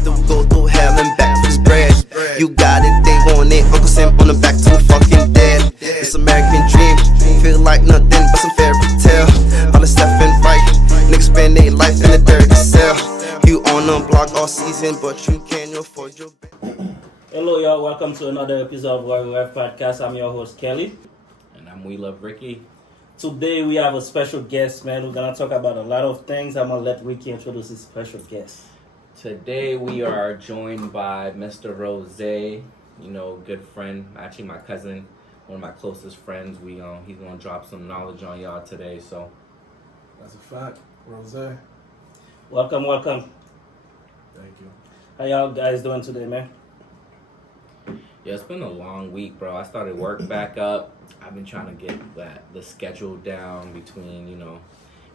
still go through hell and back for his bread. You got it, they want it. Uncle Sam on the back to a fucking dead. It's American dream, feel like nothing but some fairy tale. All the left and right, niggas spend their life in a dirty cell. You on the block all season, but you can't afford your. Hello, y'all. Welcome to another episode of Warrior Ref Podcast. I'm your host, Kelly. And I'm We Love Ricky. Today, we have a special guest, man. We're going to talk about a lot of things. I'm going to let Ricky introduce his special guest. Today, we are joined by Mr. Rose. Good friend. Actually, my cousin. One of my closest friends. He's going to drop some knowledge on y'all today. So That's a fact. Rose. Welcome. Thank you. How y'all guys doing today, man? yeah, it's been a long week, bro. I started work back up. I've been trying to get the schedule down between,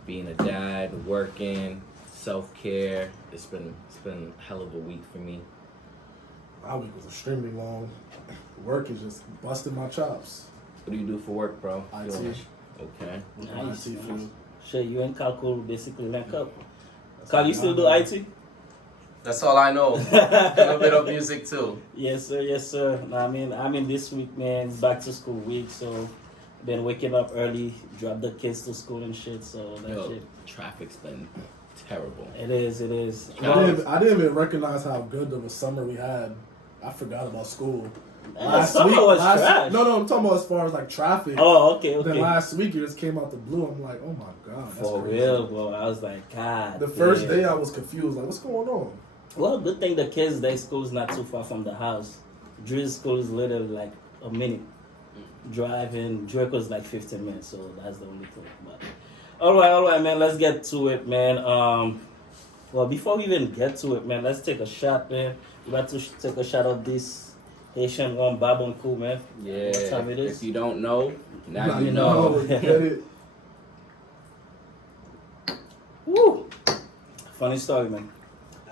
being a dad, working, self-care. It's been a hell of a week for me. My week was extremely long. Work is just busting my chops. What do you do for work, bro? IT. Okay. Nice. IT field. Shit, you and Cal basically link up. Cal, you still do IT? That's all I know. A little bit of music too. Yes, sir. I mean, this week, man, it's back to school week, so been waking up early, drop the kids to school and shit, so that shit. Traffic's been terrible. It is. I didn't even recognize how good of a summer we had. I forgot about school. Summer was trash. No, I'm talking about as far as like traffic. Oh, okay. Then last week it just came out the blue. I'm like, oh my god, that's For crazy. real, bro. I was like, God. The first damn. day I was confused. Like, what's going on? Well, good thing the kids' day school is not too far from the house. Drew's school is literally like a minute driving. Draco's like 15 minutes, so that's the only thing. But all right, man. Let's get to it, man. Well, before we even get to it, man, let's take a shot, man. We about to take a shot of this Haitian one Babonkou, man. Yeah. What time it is? If you don't know, now Now you know. Get it? Woo! Funny story, man.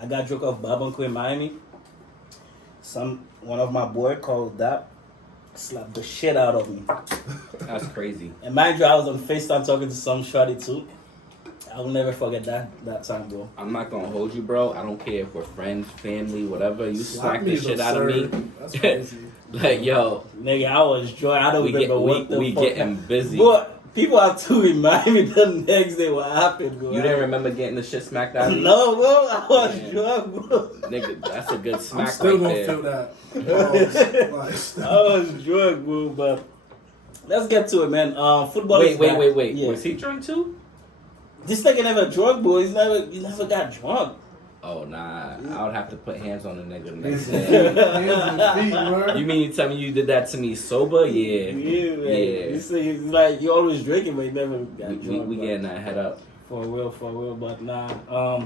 I got drunk off Babonkou in Miami. One of my boy called that slapped the shit out of me. That's crazy. And mind you, I was on FaceTime talking to some shorty too. I will never forget that time, bro. I'm not gonna hold you, bro. I don't care if we're friends, family, whatever. You smack the me is shit out of me. absurd. That's crazy. Like, yo, Nigga, I was drunk. I don't remember what the we fuck. getting busy. But people have to remind me the next day what happened, bro. You didn't remember getting the shit smacked out of you? No, bro. I was Man. drunk, bro. Nigga, that's a good I'm smack still right gonna there. feel that. I was drunk, bro. But let's get to it, man. Football. Wait. is back. Yeah. Was he drunk too? This nigga never drunk, bro. He never got drunk. Oh, nah. I would have to put hands on the nigga the next Hands day. and feet, bro. You mean you tell me you did that to me sober? Yeah. Yeah, man. Yeah. You see, it's like you always drinking, but you never got drunk. We but- getting that head up. For real. But nah,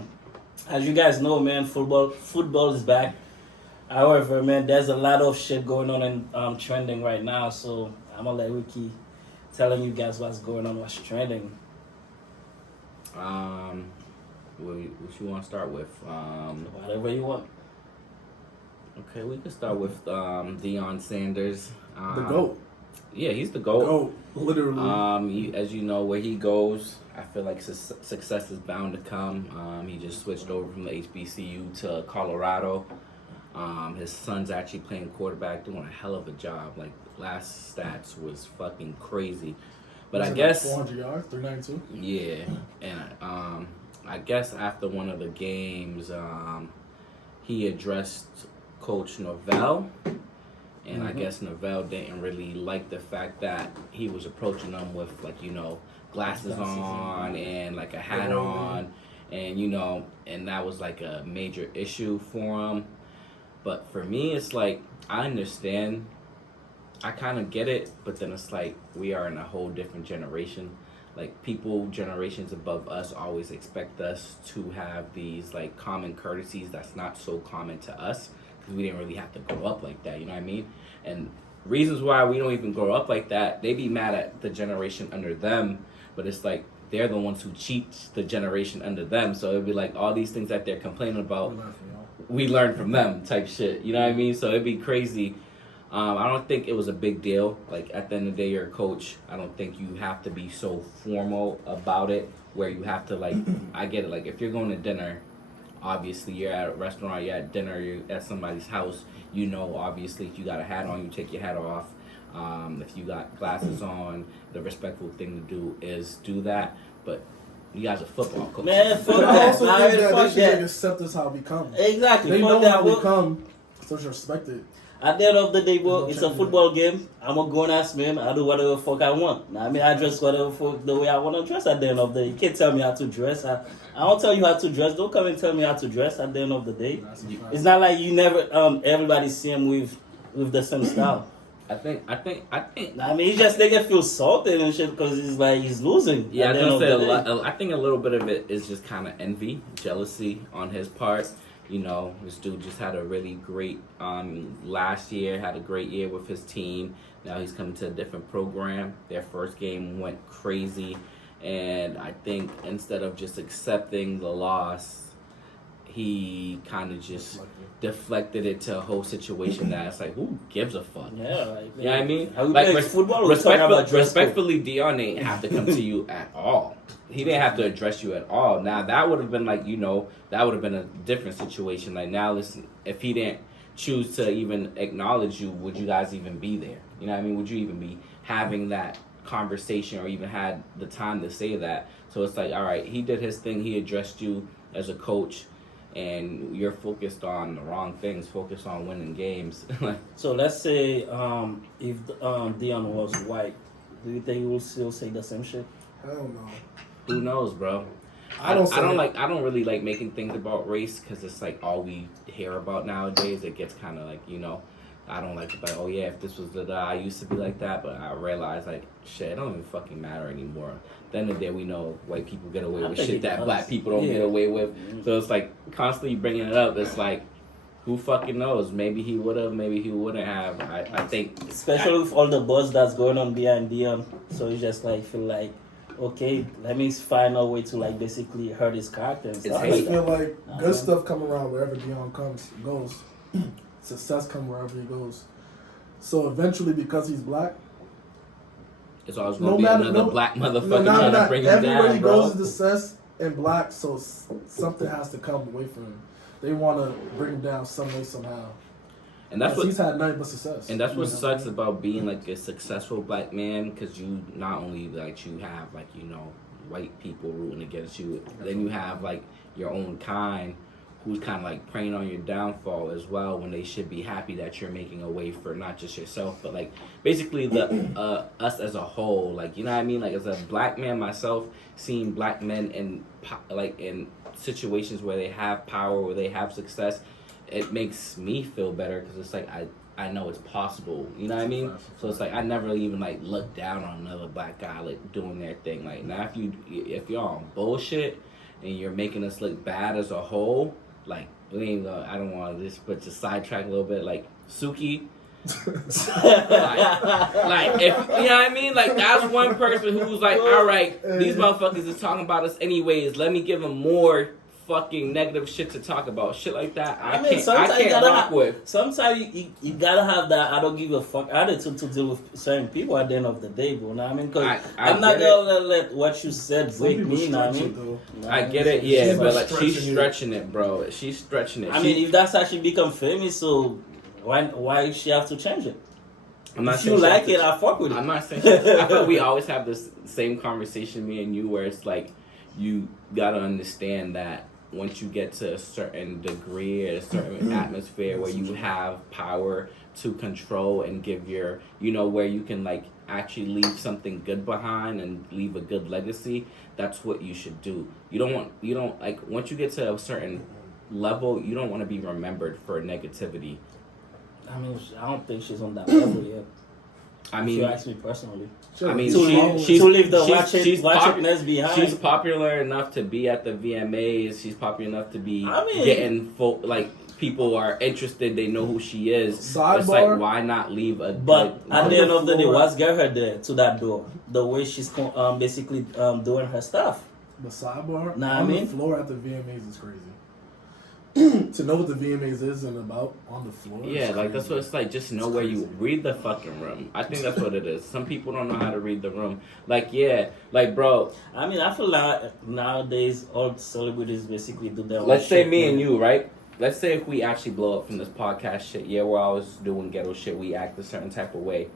as you guys know, man, football is back. However, man, there's a lot of shit going on and trending right now. So I'm gonna let Ricky telling you guys what's going on, what's trending. What you want to start with? Whatever you want. Okay, we can start with Deion Sanders. The GOAT. Yeah, he's the GOAT. GOAT. Literally. As you know, where he goes, I feel like success is bound to come. He just switched over from the HBCU to Colorado. His son's actually playing quarterback, doing a hell of a job. Like, last stats was fucking crazy. But I guess 400 yards, 392. yeah, and I guess after one of the games, he addressed Coach Norvell, and I guess Norvell didn't really like the fact that he was approaching them with glasses on and like a hat on, and and that was like a major issue for him. But for me, it's like I understand. I kind of get it, but then it's like we are in a whole different generation. Like, generations above us always expect us to have these like common courtesies that's not so common to us because we didn't really have to grow up like that, you know what I mean? And reasons why we don't even grow up like that, they be mad at the generation under them, but it's like they're the ones who cheat the generation under them. So it'd be like all these things that they're complaining about, we learn from them type shit, you know what I mean? So it'd be crazy. I don't think it was a big deal. Like, at the end of the day, you're a coach. I don't think you have to be so formal about it where you have to, like, I get it. Like, if you're going to dinner Obviously, you're at a restaurant, you're at dinner, you're at somebody's house. You know, obviously, if you got a hat on, you take your hat off. If you got glasses on, the respectful thing to do is do that. But you guys are football coaches. Man, fuck But I that. also Nah, think that fuck they should that. accept us how we come. Exactly. They fuck know that. how we Well, come, so they should respect it. at the end of the day, bro, Don't it's check a me football game. I'm a grown ass man. I do whatever the fuck I want. Nah, I mean, I dress whatever fuck the way I want to dress at the end of the day. You can't tell me how to dress. I don't tell you how to dress. Don't come and tell me how to dress at the end of the day. That's a fact. It's not like you never, everybody see him with the same style. I think. I mean, he just make it feel salty and shit because he's like, he's losing. Yeah, at I the end was gonna of say the day. I think a little bit of it is just kind of envy, jealousy on his part. You know, this dude just had a really great last year, had a great year with his team. Now he's coming to a different program. Their first game went crazy, and I think instead of just accepting the loss, he kind of just deflected it to a whole situation that's like, who gives a fuck? Yeah, like, You know what I mean? How we Like, play football, we're talking about dress code. respectfully, Dion ain't have to come to you at all. He didn't have to address you at all. Now, that would have been like, that would have been a different situation. Like, now, listen, if he didn't choose to even acknowledge you, would you guys even be there? You know what I mean? Would you even be having that conversation or even had the time to say that? So it's like, all right, he did his thing. He addressed you as a coach. And you're focused on the wrong things, focused on winning games. So let's say if Dion was white, do you think he will still say the same shit? Hell no. Who knows, bro? I don't really like making things about race because it's like all we hear about nowadays. It gets kind of like, I don't like oh yeah, if this was I used to be like that, but I realize like shit, it don't even fucking matter anymore. At the end of the day, we know white people get away I with think shit it that does. black people don't Yeah. get away with. So it's like constantly bringing it up. It's like, who fucking knows? Maybe he would have, maybe he wouldn't have. I think, Especially with all the buzz that's going on behind Dion. So you just like feel like, okay, let me find a way to like basically hurt his character and stuff I like just feel that. like good stuff come around wherever Dion goes. Success come wherever he goes. So eventually, because he's black, it's always gonna be another black motherfucker trying to bring him everywhere down, he bro. goes is success and black. So something has to come away from him. They want to bring him down some way somehow. And that's Because what he's had nothing but success. And that's what sucks about being like a successful black man, because you not only like you have like white people rooting against you, then you have like your own kind who's kind of like preying on your downfall as well, when they should be happy that you're making a way for not just yourself but like basically the us as a whole. Like, you know what I mean? Like, as a black man myself, seeing black men in in situations where they have power, where they have success, it makes me feel better because it's like I know it's possible. You know what I mean? So it's like I never even like look down on another black guy like doing their thing. Like, now if you're on bullshit and you're making us look bad as a whole, like we ain't gonna, I don't want to just but to sidetrack a little bit. Like Suki, like if you know what I mean, like that's one person who's like, all right, these motherfuckers is talking about us anyways. Let me give them more fucking negative shit to talk about. Shit like that, I can't rock with. Sometimes you gotta have that I don't give a fuck attitude to deal with certain people at the end of the day, bro. Know what I mean? Because I'm not gonna let what you said break me. You know what I mean? I get it, yeah, She's but like stretching she's it. stretching it, bro. She's stretching it. I mean, if that's how she become famous, so why she have to change it? I'm not If saying you she like has it, to- I fuck with it. I'm not saying. I feel we always have this same conversation, me and you, where it's like you gotta understand that once you get to a certain degree, a certain atmosphere where you have power to control and give your, where you can like actually leave something good behind and leave a good legacy, that's what you should do. You don't like once you get to a certain level, you don't want to be remembered for negativity. I mean, I don't think she's on that level yet. I If mean, you ask me personally. I mean, to leave the ratchetness behind. She's popular enough to be at the VMAs. She's popular enough to be getting people are interested. They know who she is. Sidebar. It's like, why not leave a? But at the end of the day, floor. what's got her there to that door? The way she's basically doing her stuff. The sidebar Nah, on I mean- the floor at the VMAs is crazy. to know what the VMAs is and about on the floor. Yeah, like that's what it's like. Just know where you read the fucking room. I think that's what it is. Some people don't know how to read the room. Like, yeah, like, bro. I mean, I feel like nowadays all celebrities basically do their own Let's say shit, me man. and you, right? Let's say if we actually blow up from this podcast shit. Yeah, we're always doing ghetto shit. We act a certain type of way.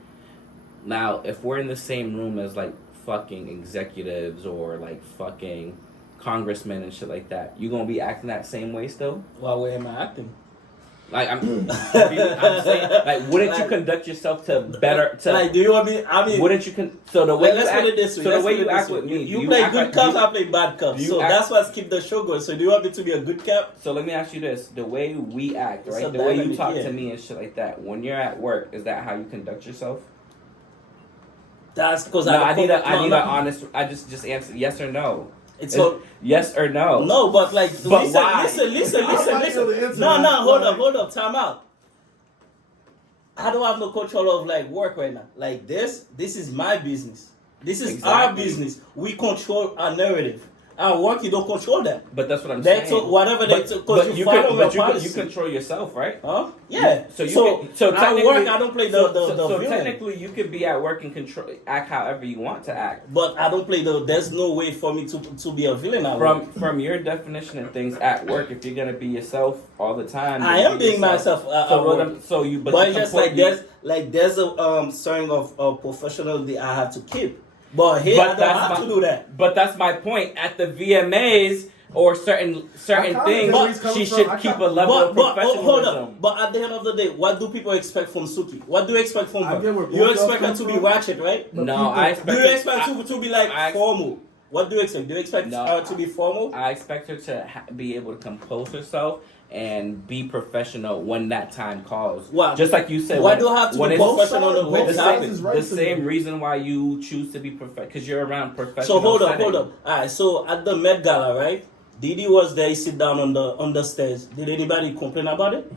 Now, if we're in the same room as like fucking executives or like fucking congressmen and shit like that, you gonna be acting that same way still? Well, where am I acting? Like I'm saying, like, wouldn't you conduct yourself to better? To Like, do you want me? I mean, wouldn't you so the way let's you put act, it this way. so the let's way put it you this act way. with me, You do play act good like- cops, do- I play bad cops. do you So act- that's what's keep the show going. So do you want me to be a good cop? So let me ask you this: the way we act, It's right? a The way you dynamic, talk yeah. to me and shit like that. When you're at work, is that how you conduct yourself? That's because No, I need an no. honest. I just answer yes or no. It's all. Yes or no. No, but like, But listen, why? listen. I might be able to answer No, that. no, hold Like- up, time out. I don't have no control of like work right now. Like this is my business. This is our Exactly. business. We control our narrative. Our work, you don't control that. But that's what I'm They saying. took whatever they But- took but because you can- follow but your you policy. control yourself, right? Huh? Yeah. So you so can, so at technically, work, I don't play the so villain. technically you could be at work and control act however you want to act. But I don't play the. There's no way for me to be a villain at work. From your definition of things at work, if you're gonna be yourself all the time, I then am be being yourself. myself. So At what work. I'm- so you, But you it's just comport- like there's a certain of professionality I have to keep. But here But I don't that's have my- to do that. But that's my point. At the VMAs or certain I kinda things, get where he's she coming should from. keep a level of But professionalism. hold up. But at the end of the day, what do people expect from Suki? What do you expect from I her? get where You both expect her come to be from. ratchet, right? But No, people- I Do expect. you expect to be like I- formal? What do you expect? Do you expect No, her to be formal? I expect her to be able to compose herself and be professional when that time calls. Wow. Just like you said. Why when- do I have to when be it's- professional on the both red the sides topic? same, is right the to same me. reason why you choose to be because you're around professional. So hold up. setting. Alright, so at the Met Gala, right? Didi was there, he sit down on the stairs. Did anybody complain about it?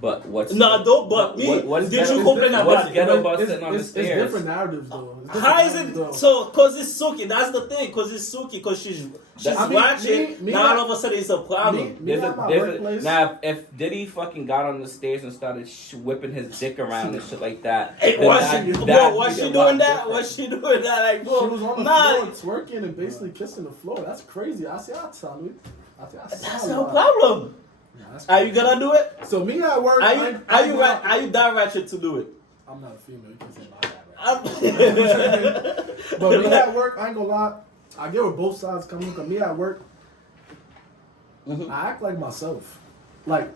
But what's No, don't. But me, what's did ghetto- you complain what's about it? ghetto It's- about it's, sitting on the it's stairs? different narratives though. It's different How is narratives, it though. so? Cause it's Suki. That's the thing. Cause it's Suki. Cause she's I mean, watching. me Now at- all of a sudden it's a problem. Me There's at my there's workplace. now, if Diddy fucking got on the stairs and started whipping his dick around and shit like that, Hey, then was that- she, that'd bro, was be she a lot doing that? different. Was she doing that? Like, bro, She was on the nah, floor twerking and basically kissing the floor. That's crazy. I see how it's sounded. that's no problem. Are you gonna do it? So me at work. Are you that ratchet to do it? I'm not a female. You can say my bad. But me at work, I ain't gonna lie. I get where both sides come from. 'Cause me at work, Mhm. I act like myself. Like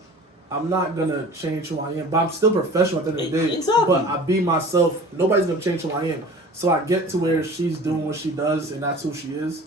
I'm not gonna change who I am, but I'm still professional at the end of the day. Exactly. But I be myself. Nobody's gonna change who I am. So I get to where she's doing what she does, and that's who she is.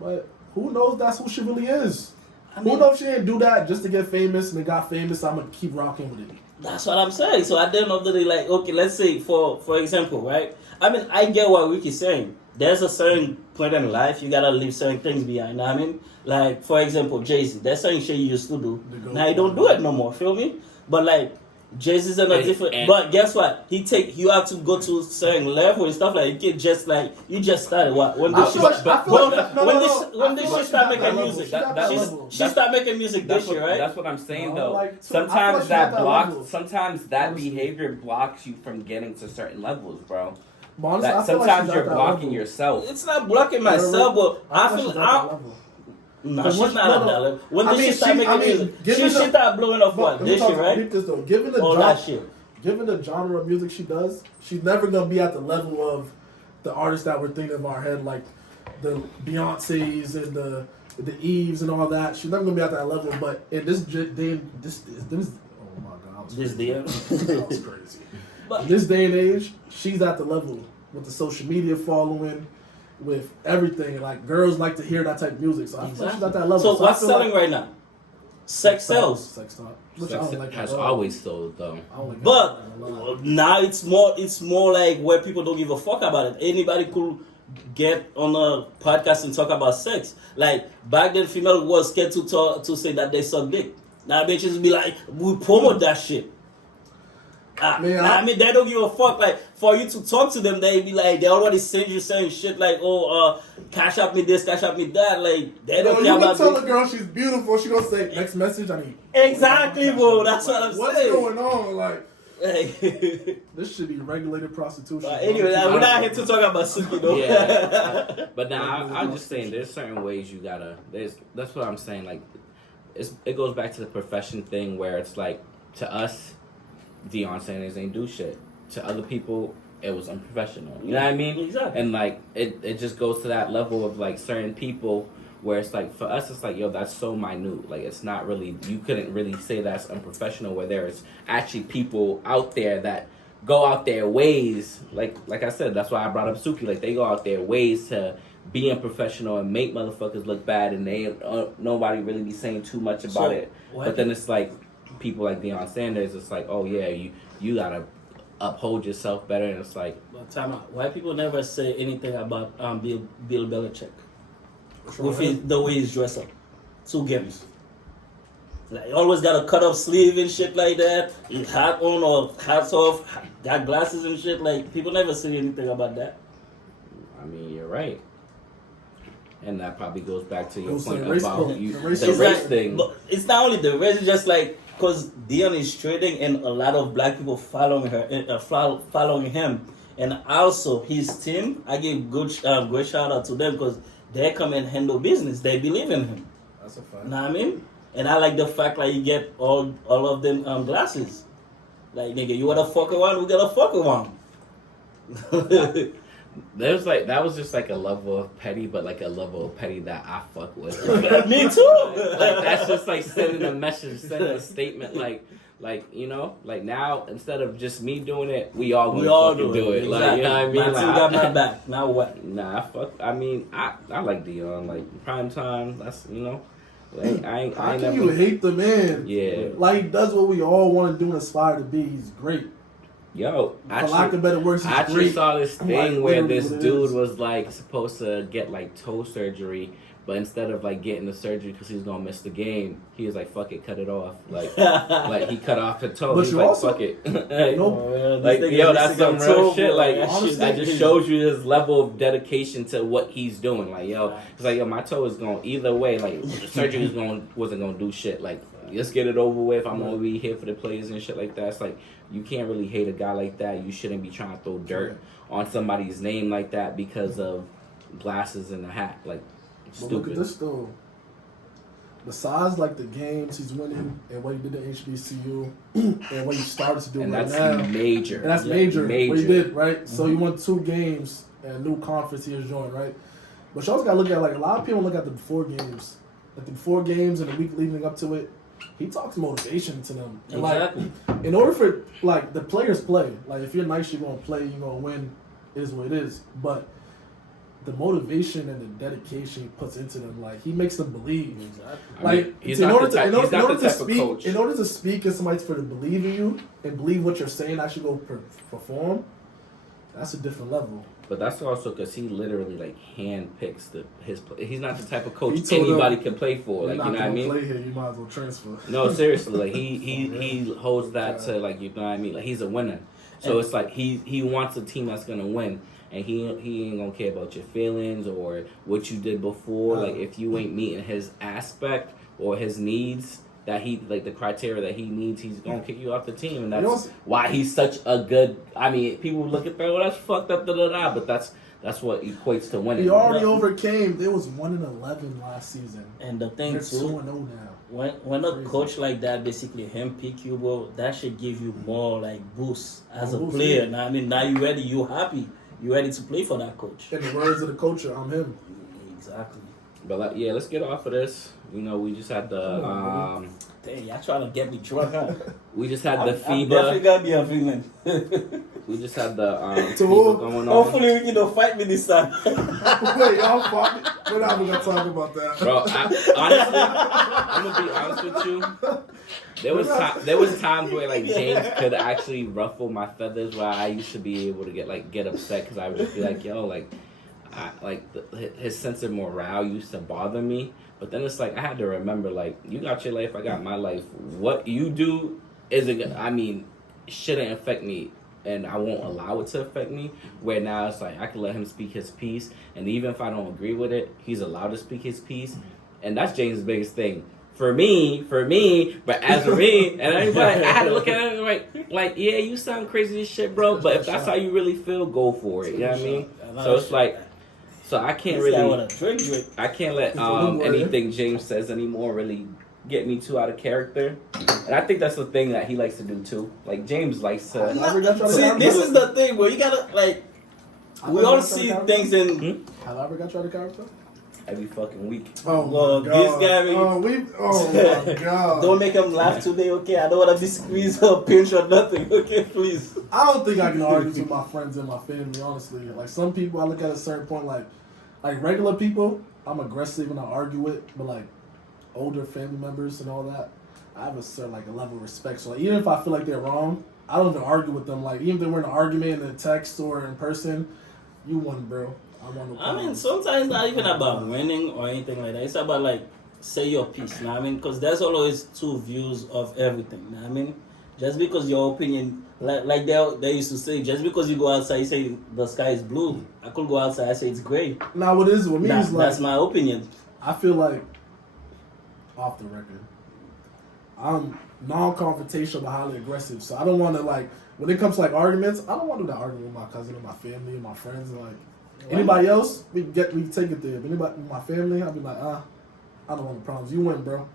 But who knows? That's who she really is. Who knows she didn't do that just to get famous and they got famous? I'm gonna keep rocking with it. That's what I'm saying. So at the end of the day, like, okay, let's say for example, right? I mean, I get what Ricky's saying. There's a certain point in life you gotta leave certain things behind. I mean, like for example, Jay-Z. There's certain shit you used to do. Now you don't do it no more. Feel me? But like Jay-Z's in a different. But guess what? You have to go to a certain level and stuff like. You can just like you just started what when I this feel shit like- I feel like- no, when no, this no. when I this feel shit like start she's at making that level. music. She's at that level. She start making music this year, right? That's what I'm saying No, though. like, I feel sometimes like she's at that that blocks. level. Sometimes that Honestly. behavior blocks you from getting to certain levels, bro. But honestly, That I feel like sometimes she's you're at that blocking level. yourself. It's not blocking myself, but I feel feel like she's at that level. no, But she's what- not no, at no. that level. When I did mean, she start she- making I mean, music? given She the- started blowing off But what? let me This talk- year, right? read this though. Given the All genre, that shit. given the genre of music she does, she's never gonna be at the level of the artists that we're thinking of our head, like the Beyonces and the Eves and all that. She's never gonna be at that level. But in this day, this oh my god, I was This crazy. deal. That was crazy. But- In this day and age, she's at the level with the social media following, with everything. Like girls like to hear that type of music, so I feel like she's at that level. So I what's feel selling like right now? Sex sells. Sex talk, which I Sex don't like has at all. always sold though. I don't like But that at all. now it's more like where people don't give a fuck about it. Anybody could get on a podcast and talk about sex. Like back then, female was scared to say that they suck dick. Now bitches be like, we promote that shit. Man, I mean, they don't give a fuck. Like, for you to talk to them, they be like, they already send you saying shit like, oh, cash out me this, cash out me that. Like, they don't you care gonna about tell this. a girl she's beautiful, she gonna say, next message, I need. Exactly, bro. That's what I'm What's saying. going on? Like, Like, this should be regulated prostitution. but anyway, we're not here to talk about Suki, though. Yeah. But now I'm just saying, there's certain ways you gotta. That's what I'm saying. Like, it goes back to the profession thing where it's like, to us, Deion Sanders ain't do shit. To other people, it was unprofessional. You know what I mean? Exactly. And like, it just goes to that level of like certain people where it's like, for us, it's like, yo, that's so minute. Like, it's not really, you couldn't really say that's unprofessional, where there's actually people out there that go out their ways. Like I said, that's why I brought up Suki. Like, they go out their ways to be unprofessional and make motherfuckers look bad, and they nobody really be saying too much about it. But then it's like, people like Deion Sanders, it's like, oh yeah, you gotta uphold yourself better, and it's like, But time out. Why people never say anything about Bill Belichick with the way he's dressed up? 2 games. Like, he always got a cut off sleeve and shit like that. His hat on or hats off, got glasses and shit. Like, people never say anything about that. I mean, you're right. And that probably goes back to your It was point the race about problem. you, The the race race, It's like- thing. But it's not only the race, it's just like, because Dion is trading and a lot of black people following following him. And also his team, I give great shout out to them because they come and handle business. They believe in him. That's a fact. You know what I mean? And I like the fact like you get all of them glasses. Like, nigga, you want a fucker one? We got a fucker one. There's like, that was just like a level of petty, but like a level of petty that I fuck with. Me too. Like, that's just like sending a message, sending a statement, like, you know, like, now instead of just me doing it, we all gonna do it. Like, you know what I mean? My Like, team got my back. Now what? Nah, I mean, I like Deion. Like, prime time. That's, you know, like, I How ain't can never. you hate the man? Yeah. Like, he does what we all want to do and aspire to be. He's great. Yo, For lack of better words, he's I actually great. saw this I'm thing like, where literally this what it dude is. was like supposed to get like toe surgery, but instead of like getting the surgery because he was gonna miss the game, he was like, "Fuck it, cut it off." Like he cut off the toe. But He's you like, also- "Fuck it." Nope. Like, yo, that's some real shit. Like, honestly, that just shows you his level of dedication to what he's doing. Like, yo, it's like, yo, my toe is going either way. Like, the surgery wasn't gonna do shit. Like, let's get it over with. I'm gonna be here for the players and shit like that. It's like, you can't really hate a guy like that. You shouldn't be trying to throw dirt on somebody's name like that because of glasses and a hat. Like, But look at stupid. this though. Besides like the games he's winning and what he did at HBCU and what he started to do And right that's now. major. And that's Yeah, major. What he major. did, right? So he won 2 games and a new conference he has joined, right? But you also gotta look at, like, a lot of people look at the before games. Like the before games and the week leading up to it, he talks motivation to them. And Exactly. like, in order for, like, the players play. Like, if you're nice, you're gonna play, you're gonna win, it is what it is. But the motivation and the dedication he puts into them, like, he makes them believe. Exactly. I mean, Like, he's in not order the to, type, in order, he's not in order the to type of speak, coach. in order to speak and somebody for to believe in you and believe what you're saying, actually go perform, that's a different level. But that's also because he literally like handpicks his. He's not the type of coach He told anybody them, can play for. You're Like, not you know what I gonna mean? play here, you might as well transfer. No, seriously, like he holds that to, like, you know what I mean? Like, he's a winner. So it's like he wants a team that's gonna win, and he ain't gonna care about your feelings or what you did before. Like, if you ain't meeting his aspect or his needs that he, like, the criteria that he needs, he's gonna kick you off the team, and You know that's why he's such a good. I mean, people look at that, well, that's fucked up, but that's what equates to winning. He already overcame. There was 1-11 last season. And the thing They're too, 2-0 now. when a Crazy. coach like that basically him pick you, bro, that should give you more like boost as a Boost, player. yeah. Now, I mean, now you ready, you happy, you ready to play for that coach. In the words of the coach, I'm him. Exactly. But like, yeah, let's get off of this. You know, we just had the Dang, y'all trying to get me drunk, huh? we just had the I'm definitely FIBA. gonna be a villain. We just had the To FIBA who? going on. Hopefully we can don't fight me this time. Wait, y'all fuck. We're not even gonna talk about that. Bro, honestly, I'm gonna be honest with you. There was times where like James could actually ruffle my feathers, where I used to be able to get upset because I would just be like, yo, like, his sense of morale used to bother me. But then it's like I had to remember, like, you got your life, I got my life. What you do isn't. I mean, shouldn't affect me, and I won't allow it to affect me. Where now it's like I can let him speak his piece, and even if I don't agree with it, he's allowed to speak his piece, and that's James' biggest thing. For me, but as for me, and everybody, I had to look at it like, yeah, you sound crazy as shit, bro. But if that's how you really feel, go for it. You know what I mean? So it's like, so I can't really, I can't let anything James says anymore really get me too out of character. And I think that's the thing that he likes to do too. Like James likes to. See, this is the thing where you gotta like. We all see things in. Have I ever got you out of character? Every fucking week. Oh Well, my god. this guy, oh my god. Don't make him laugh today, okay? I don't want to be squeezed or pinched or nothing, okay? Please. I don't think I can argue with my friends and my family, honestly. Like some people, I look at a certain point, like regular people, I'm aggressive and I argue with, but like older family members and all that, I have a certain like a level of respect. So like, even if I feel like they're wrong, I don't even argue with them. Like even if we're in an argument in a text or in person, you won, bro. I mean, sometimes not even about winning or anything like that. It's about like say your piece. You know what I mean? Because there's always two views of everything. You know what I mean? Just because your opinion, like they used to say, just because you go outside, you say the sky is blue. I could go outside, I say it's gray. Now what is with me is like that's my opinion. I feel like off the record, I'm non-confrontational but highly aggressive. So I don't want to like when it comes to like arguments, I don't want to do that argument with my cousin or my family or my friends or like. Anybody else, we can take it there. But anybody, my family, I'll be like, I don't want the problems. You win, bro.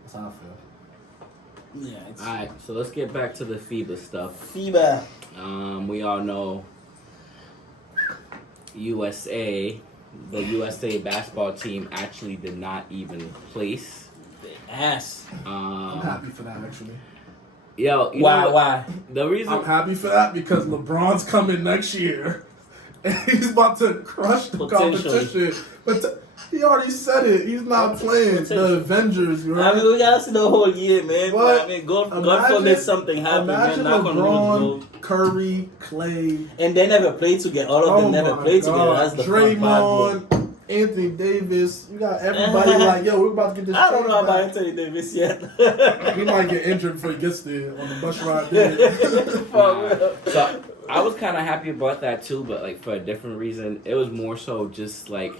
That's how I feel. Yeah. Alright, so let's get back to the FIBA stuff. FIBA. We all know USA, the USA basketball team actually did not even place. Ass. I'm happy for that, actually. Yo, Why? The reason I'm happy for that because LeBron's coming next year. And he's about to crush the competition. But he already said it. He's not playing the Avengers. Right? I mean, we gotta see the whole year, man. What? I mean, God forbid something happen, man. Imagine Knock on wood, LeBron, Curry, Clay. and they never played together. All of them never played together. That's the fun part, bro. Draymond, Anthony Davis. You got everybody like, yo, we're about to get this. I don't know back. about Anthony Davis yet. He might get injured before he gets there on the bus ride there. So I was kind of happy about that too, but like for a different reason. It was more so just like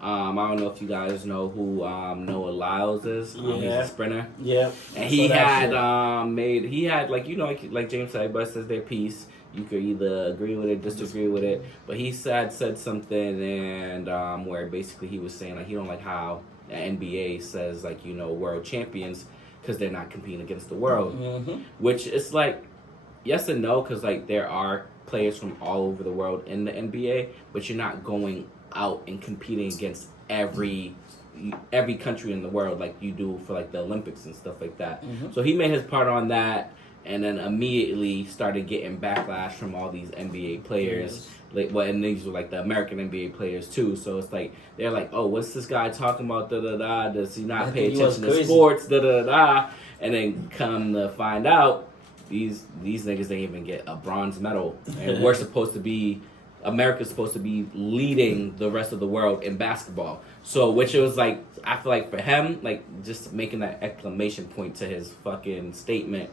I don't know if you guys know who Noah Lyles is. He's a sprinter. Yeah. And he had like James said, everybody says their piece. You could either agree with it, disagree with it. But he said something and where basically he was saying like he don't like how the NBA says like world champions because they're not competing against the world, which is like yes and no because like there are players from all over the world in the NBA, but you're not going out and competing against every country in the world like you do for like the Olympics and stuff like that. So he made his part on that. And then immediately started getting backlash from all these NBA players. And these were like the American NBA players too. So it's like they're like, oh, what's this guy talking about? Da da da. Does he not pay attention to sports? Da da da. And then come to find out, these niggas didn't even get a bronze medal, and America's supposed to be leading the rest of the world in basketball. So which it was like, I feel like for him, like just making that exclamation point to his fucking statement.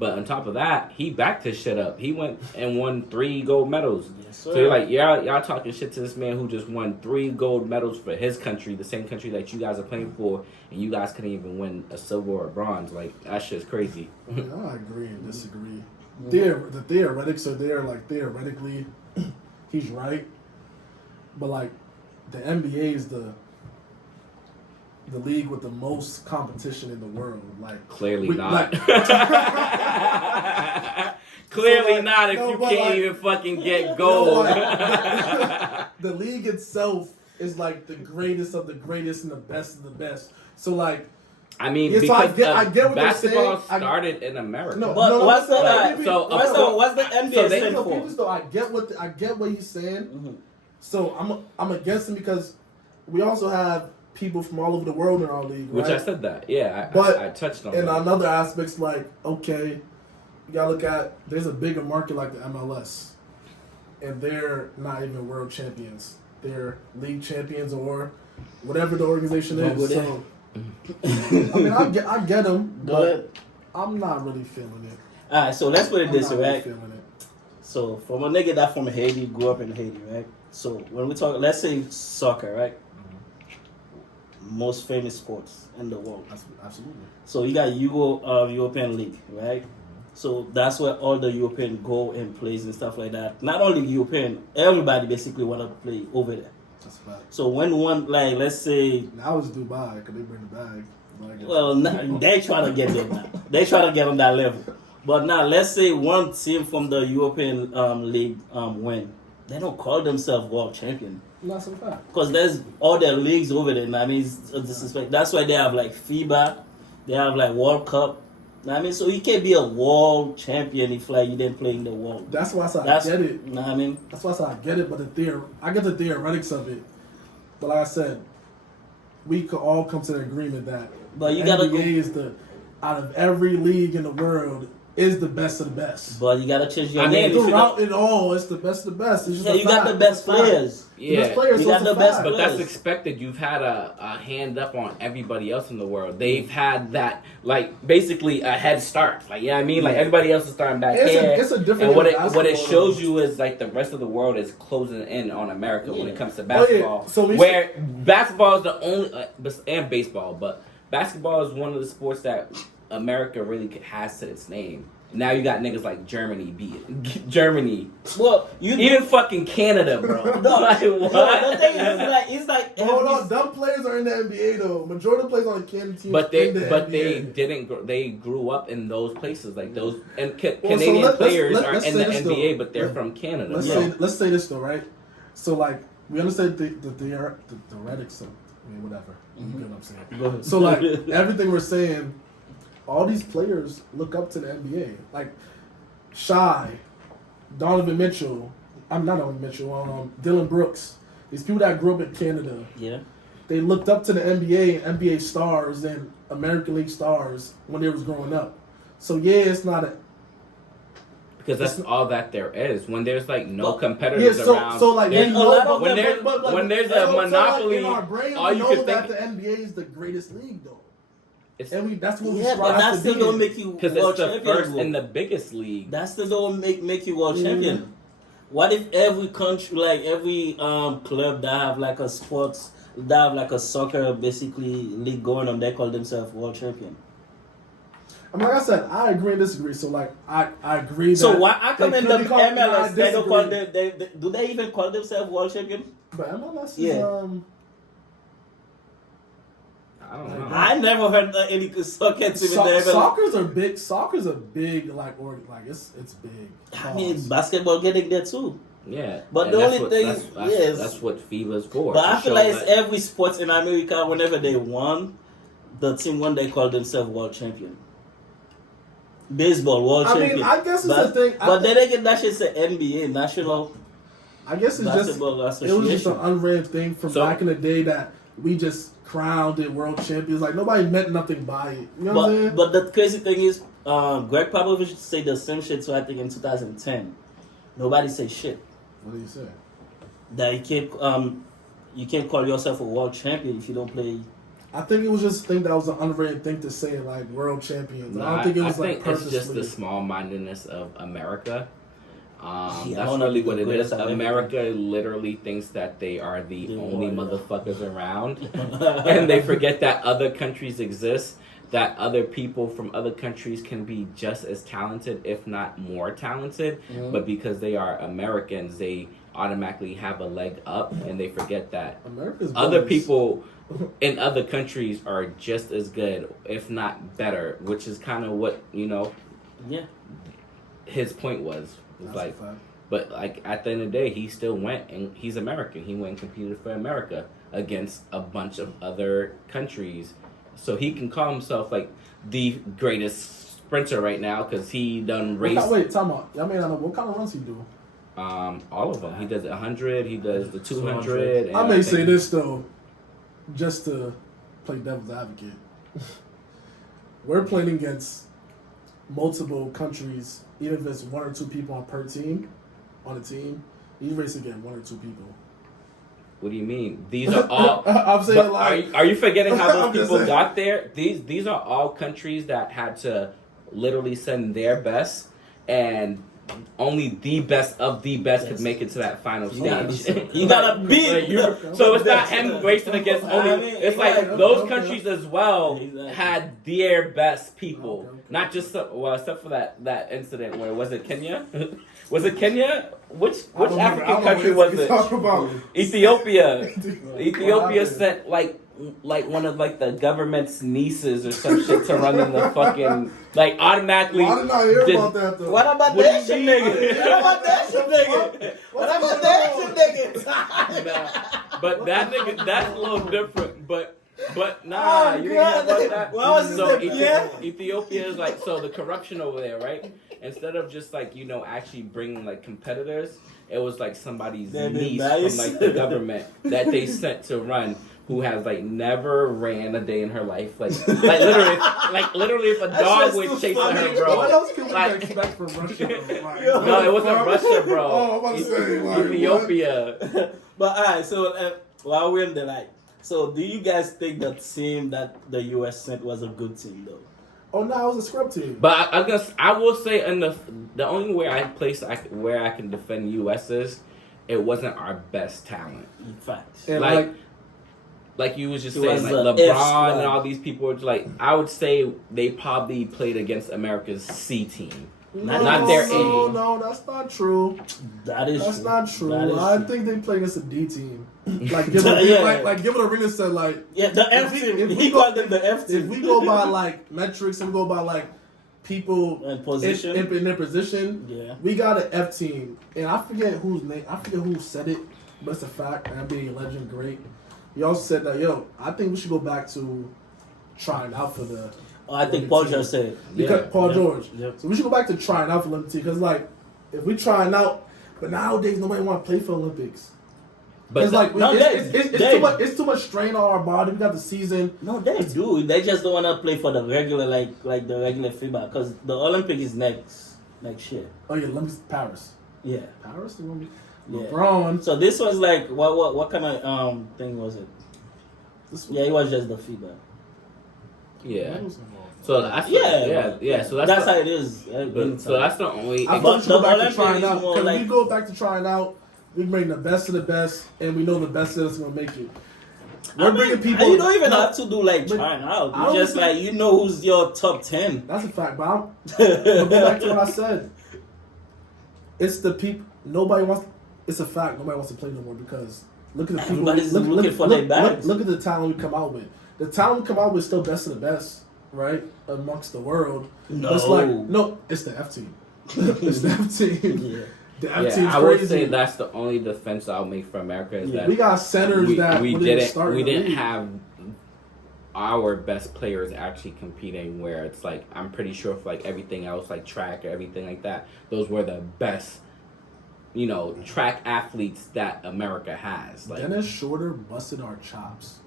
But on top of that, he backed his shit up. He went and won 3 gold medals. Yes, sir. So you're like, y'all talking shit to this man who just won 3 gold medals for his country, the same country that you guys are playing for, and you guys couldn't even win a silver or a bronze. Like, that shit's crazy. I agree and disagree. The theoretics are there. Like, theoretically, he's right. But, like, the NBA is the league with the most competition in the world. Like clearly not. Like, clearly so like, not if you can't even fucking get gold. The league itself is like the greatest of the greatest and the best of the best. So like, I mean, yeah, so because I get what basketball saying. started in America. No, but what's the NBA so stand for? Though I get what he's saying. So I'm against him because we also have people from all over the world in our league, right? Which I said that, yeah. I touched on and that. another aspect's like, okay, you gotta look at, there's a bigger market like the MLS, and they're not even world champions. They're league champions or whatever the organization is. So, I mean, I get them, but I'm not really feeling it. Alright, so let's put it I'm this not way, really right? feeling it. So from a nigga that from Haiti, grew up in Haiti, right? So when we talk, let's say soccer, right? Most famous sports in the world. Absolutely. So you got European League, right? So that's where all the European go and plays and stuff like that. Not only European, everybody basically want to play over there. That's a fact. So when one, like, let's say, Now it's Dubai because they bring the bag. well, they try to get there now. They try to get on that level. But now, let's say one team from the European League win. They don't call themselves world champion. That's a fact. Because there's all the leagues over there. I mean, it's a disrespect. That's why they have like FIBA, they have like World Cup. I mean, so you can't be a world champion if like you didn't play in the world. That's why I said That's I get it. I mean, That's why I said I get it, but I get the theoretics of it. But like I said, we could all come to the agreement that But you the gotta NBA is out of every league in the world is the best of the best. but you gotta change your I mean, name. If you Throughout don't- it all, it's the best of the best. It's just yeah, a you got fact. the best It's a fact. players. The best Yeah, players. You so got it's the a best fact. but that's Yes. expected. You've had a hand up on everybody else in the world. They've had that, like, basically a head start. Like, yeah, I mean, like everybody else is starting back It's here. a different And what game it of what it basketball, shows though. you is like the rest of the world is closing in on America when Yeah. it comes to yeah. basketball. So we where basketball is the only and baseball, but basketball is one of the sports that America really has to its name. Now you got niggas like Germany, Germany, Well, you even fucking Canada, bro. No, Like, no, what? the thing is, it's like Hold every- on, dumb players are in the NBA though. Majority of players on the Canada team. But in the they NBA. didn't they grew up in those places like those and Well, so Canadian let's players say are in the this, NBA though. but they're from Canada. Let's say this though, right? So like we understand the theoretics of whatever. You get what I'm saying? Go ahead. So like everything we're saying, all these players look up to the NBA. Like Shy, Donovan Mitchell, I'm not Donovan Mitchell, Dylan Brooks. These people that grew up in Canada, yeah. they looked up to the NBA, NBA stars and American League stars when they was growing up. So yeah, it's not a Because that's all that there is. When there's like no But- competitors yeah. So around. so like there's we a know lot of when them- there's but- when there's so, a monopoly, in our brain, all we you know can that think the NBA is the greatest league though, it's and that's what we Yeah, but strive that to still be don't in. make you because world it's the champion. first bro. and the biggest league. That still don't make you world Yeah. champion. What if every country, like every club that have like a sports, that have like a soccer basically league going on, they call themselves world champion. I mean, like I said, I agree and disagree. So like I agree. So that why? How come they in could the be called- I MLS they don't call disagree. them? Do they even call themselves world champion? But MLS is Yeah. I don't know. I never heard any soccer team in the MLS. Soccer's a big. Soccer's a big like it's big. I mean, basketball getting there too. Yeah, But and the that's only what- thing that's, is- that's, yes. that's what FIBA's for. But to I feel show like it's that- every sports in America. Whenever they won, the team won, they call themselves world champion. Baseball world I mean, champion. I guess it's but, the thing. But then again, that shit say NBA National I guess it's just Basketball it was just an Association. unwritten thing from So- back in the day that we just crowned it world champions. Like nobody meant nothing by it. You know what I'm saying? But the crazy thing is, Greg Popovich said the same shit. So I think in 2010, nobody said shit. What do you say? That you can't call yourself a world champion if you don't play. I think it was just a thing that was an unwritten thing to say, like world champions. No, I don't think it was I like think it's just the purposely. small-mindedness of America. I That's wanna really be what the it greatest is. I've ever America literally thinks that they are the The only warrior. motherfuckers around, and they forget that other countries exist. That other people from other countries can be just as talented, if not more talented. Mhm. But because they are Americans, they automatically have a leg up, and they forget that America's other boys. people in other countries are just as good, if not better, which is kind of what, Yeah. his point was. It was That's like, a fact. but like at the end of the day, he still went and he's American. He went and competed for America against a bunch of other countries. So he can call himself like the greatest sprinter right now because he done raced Wait, time out. Y'all may not know what kind of runs he do. all of them. He does 100, he does the 200. And I may think- say this though, just to play devil's advocate. We're playing against multiple countries, even if it's one or two people per team, on a team. He's racing against one or two people. What do you mean? These are all. I'm saying But like are you forgetting how I'm those just people saying. got there? These are all countries that had to literally send their best, and only the best of the best could make it to that final stage. You gotta beat. So it's not him racing against only. It's like those countries as well Exactly. had their best people, not just well, except for that incident where was it Kenya? Was it Kenya? Which African country was it? Ethiopia. Ethiopia sent like one of like the government's nieces or some shit to run in the fucking like automatically. I did not hear did- about that though. What about What that do shit, you nigga? mean? What about that shit, nigga? What about that shit, nigga? Nah, but that nigga, that's a little different. But nah, Oh, you didn't hear God. about that. What was his So name? Yeah. Ethiopia is like so the corruption over there, right? Instead of just like actually bringing like competitors, it was like somebody's They're niece nice. from like the government that they sent to run. Who has like never ran a day in her life? Like literally, if a dog would chase I her, mean, bro. what else can we Like- expect from Russia? Though? Like, No, it wasn't Russia, bro. Oh, I'm about to say, like, Ethiopia. But alright, so while we're in the so do you guys think the team that the US sent was a good team though? Oh no, it was a scrub team. But I will say, in the only way where I can defend U.S. is it wasn't our best talent. In fact. And Like you was just It saying, was like the F LeBron squad. and all these people were like, I would say they probably played against America's C team. Not their No, A. no, that's not true. That is That's true. not true. That is I true. think they play against a D team. Like give it, Yeah. like give it a Arena said like Yeah, the F If we- team. if we He go- called them the F if team. we go by like metrics and we go by like people And position. in their position, Yeah. we got an F team, and I forget whose name. I forget who said it, but it's a fact. And being a legend, great. He also said that I think we should go back to trying out for the Oh, I think Paul just said it. because Yeah. Paul Yeah. George. Yep. So we should go back to trying out for Olympic team because like if we trying out, but nowadays nobody want to play for Olympics. But It's like no, it's they- too much. It's too much strain on our body. We got the season. No, they do. They just don't want to play for the regular, like the regular FIBA, because the Olympic is next year. Oh yeah, let me Paris. Yeah. Paris. Yeah. LeBron. So this was like what kind of thing was it? This Yeah, it was just the FIBA. yeah. So that's Yeah. So That's how it is. so that's the only. I But thought we should go the back to Olympic trying is out. more Because like- we go back to trying out, we bring the best of the best, and we know the best of us is gonna make it. We're bringing people. You don't even No, have to do like but trying out. I You don't just think- like you know who's your top 10. That's a fact, but I'll go back to what I said. It's the people. Nobody wants. It's a fact. Nobody wants to play no more because look at the people. Everybody's looking for their bags. Look at the talent we come out with. The talent we come out with is still best of the best, right? Amongst the world. No. But it's like no, it's the F team. It's the F team. Yeah. The F Yeah, team's I would crazy. say that's the only defense I'll make for America is that We got centers that we didn't start. we in the didn't league. have our best players actually competing where it's like I'm pretty sure for like everything else like track or everything like that those were the best track athletes that America has like Dennis Shorter busted our chops.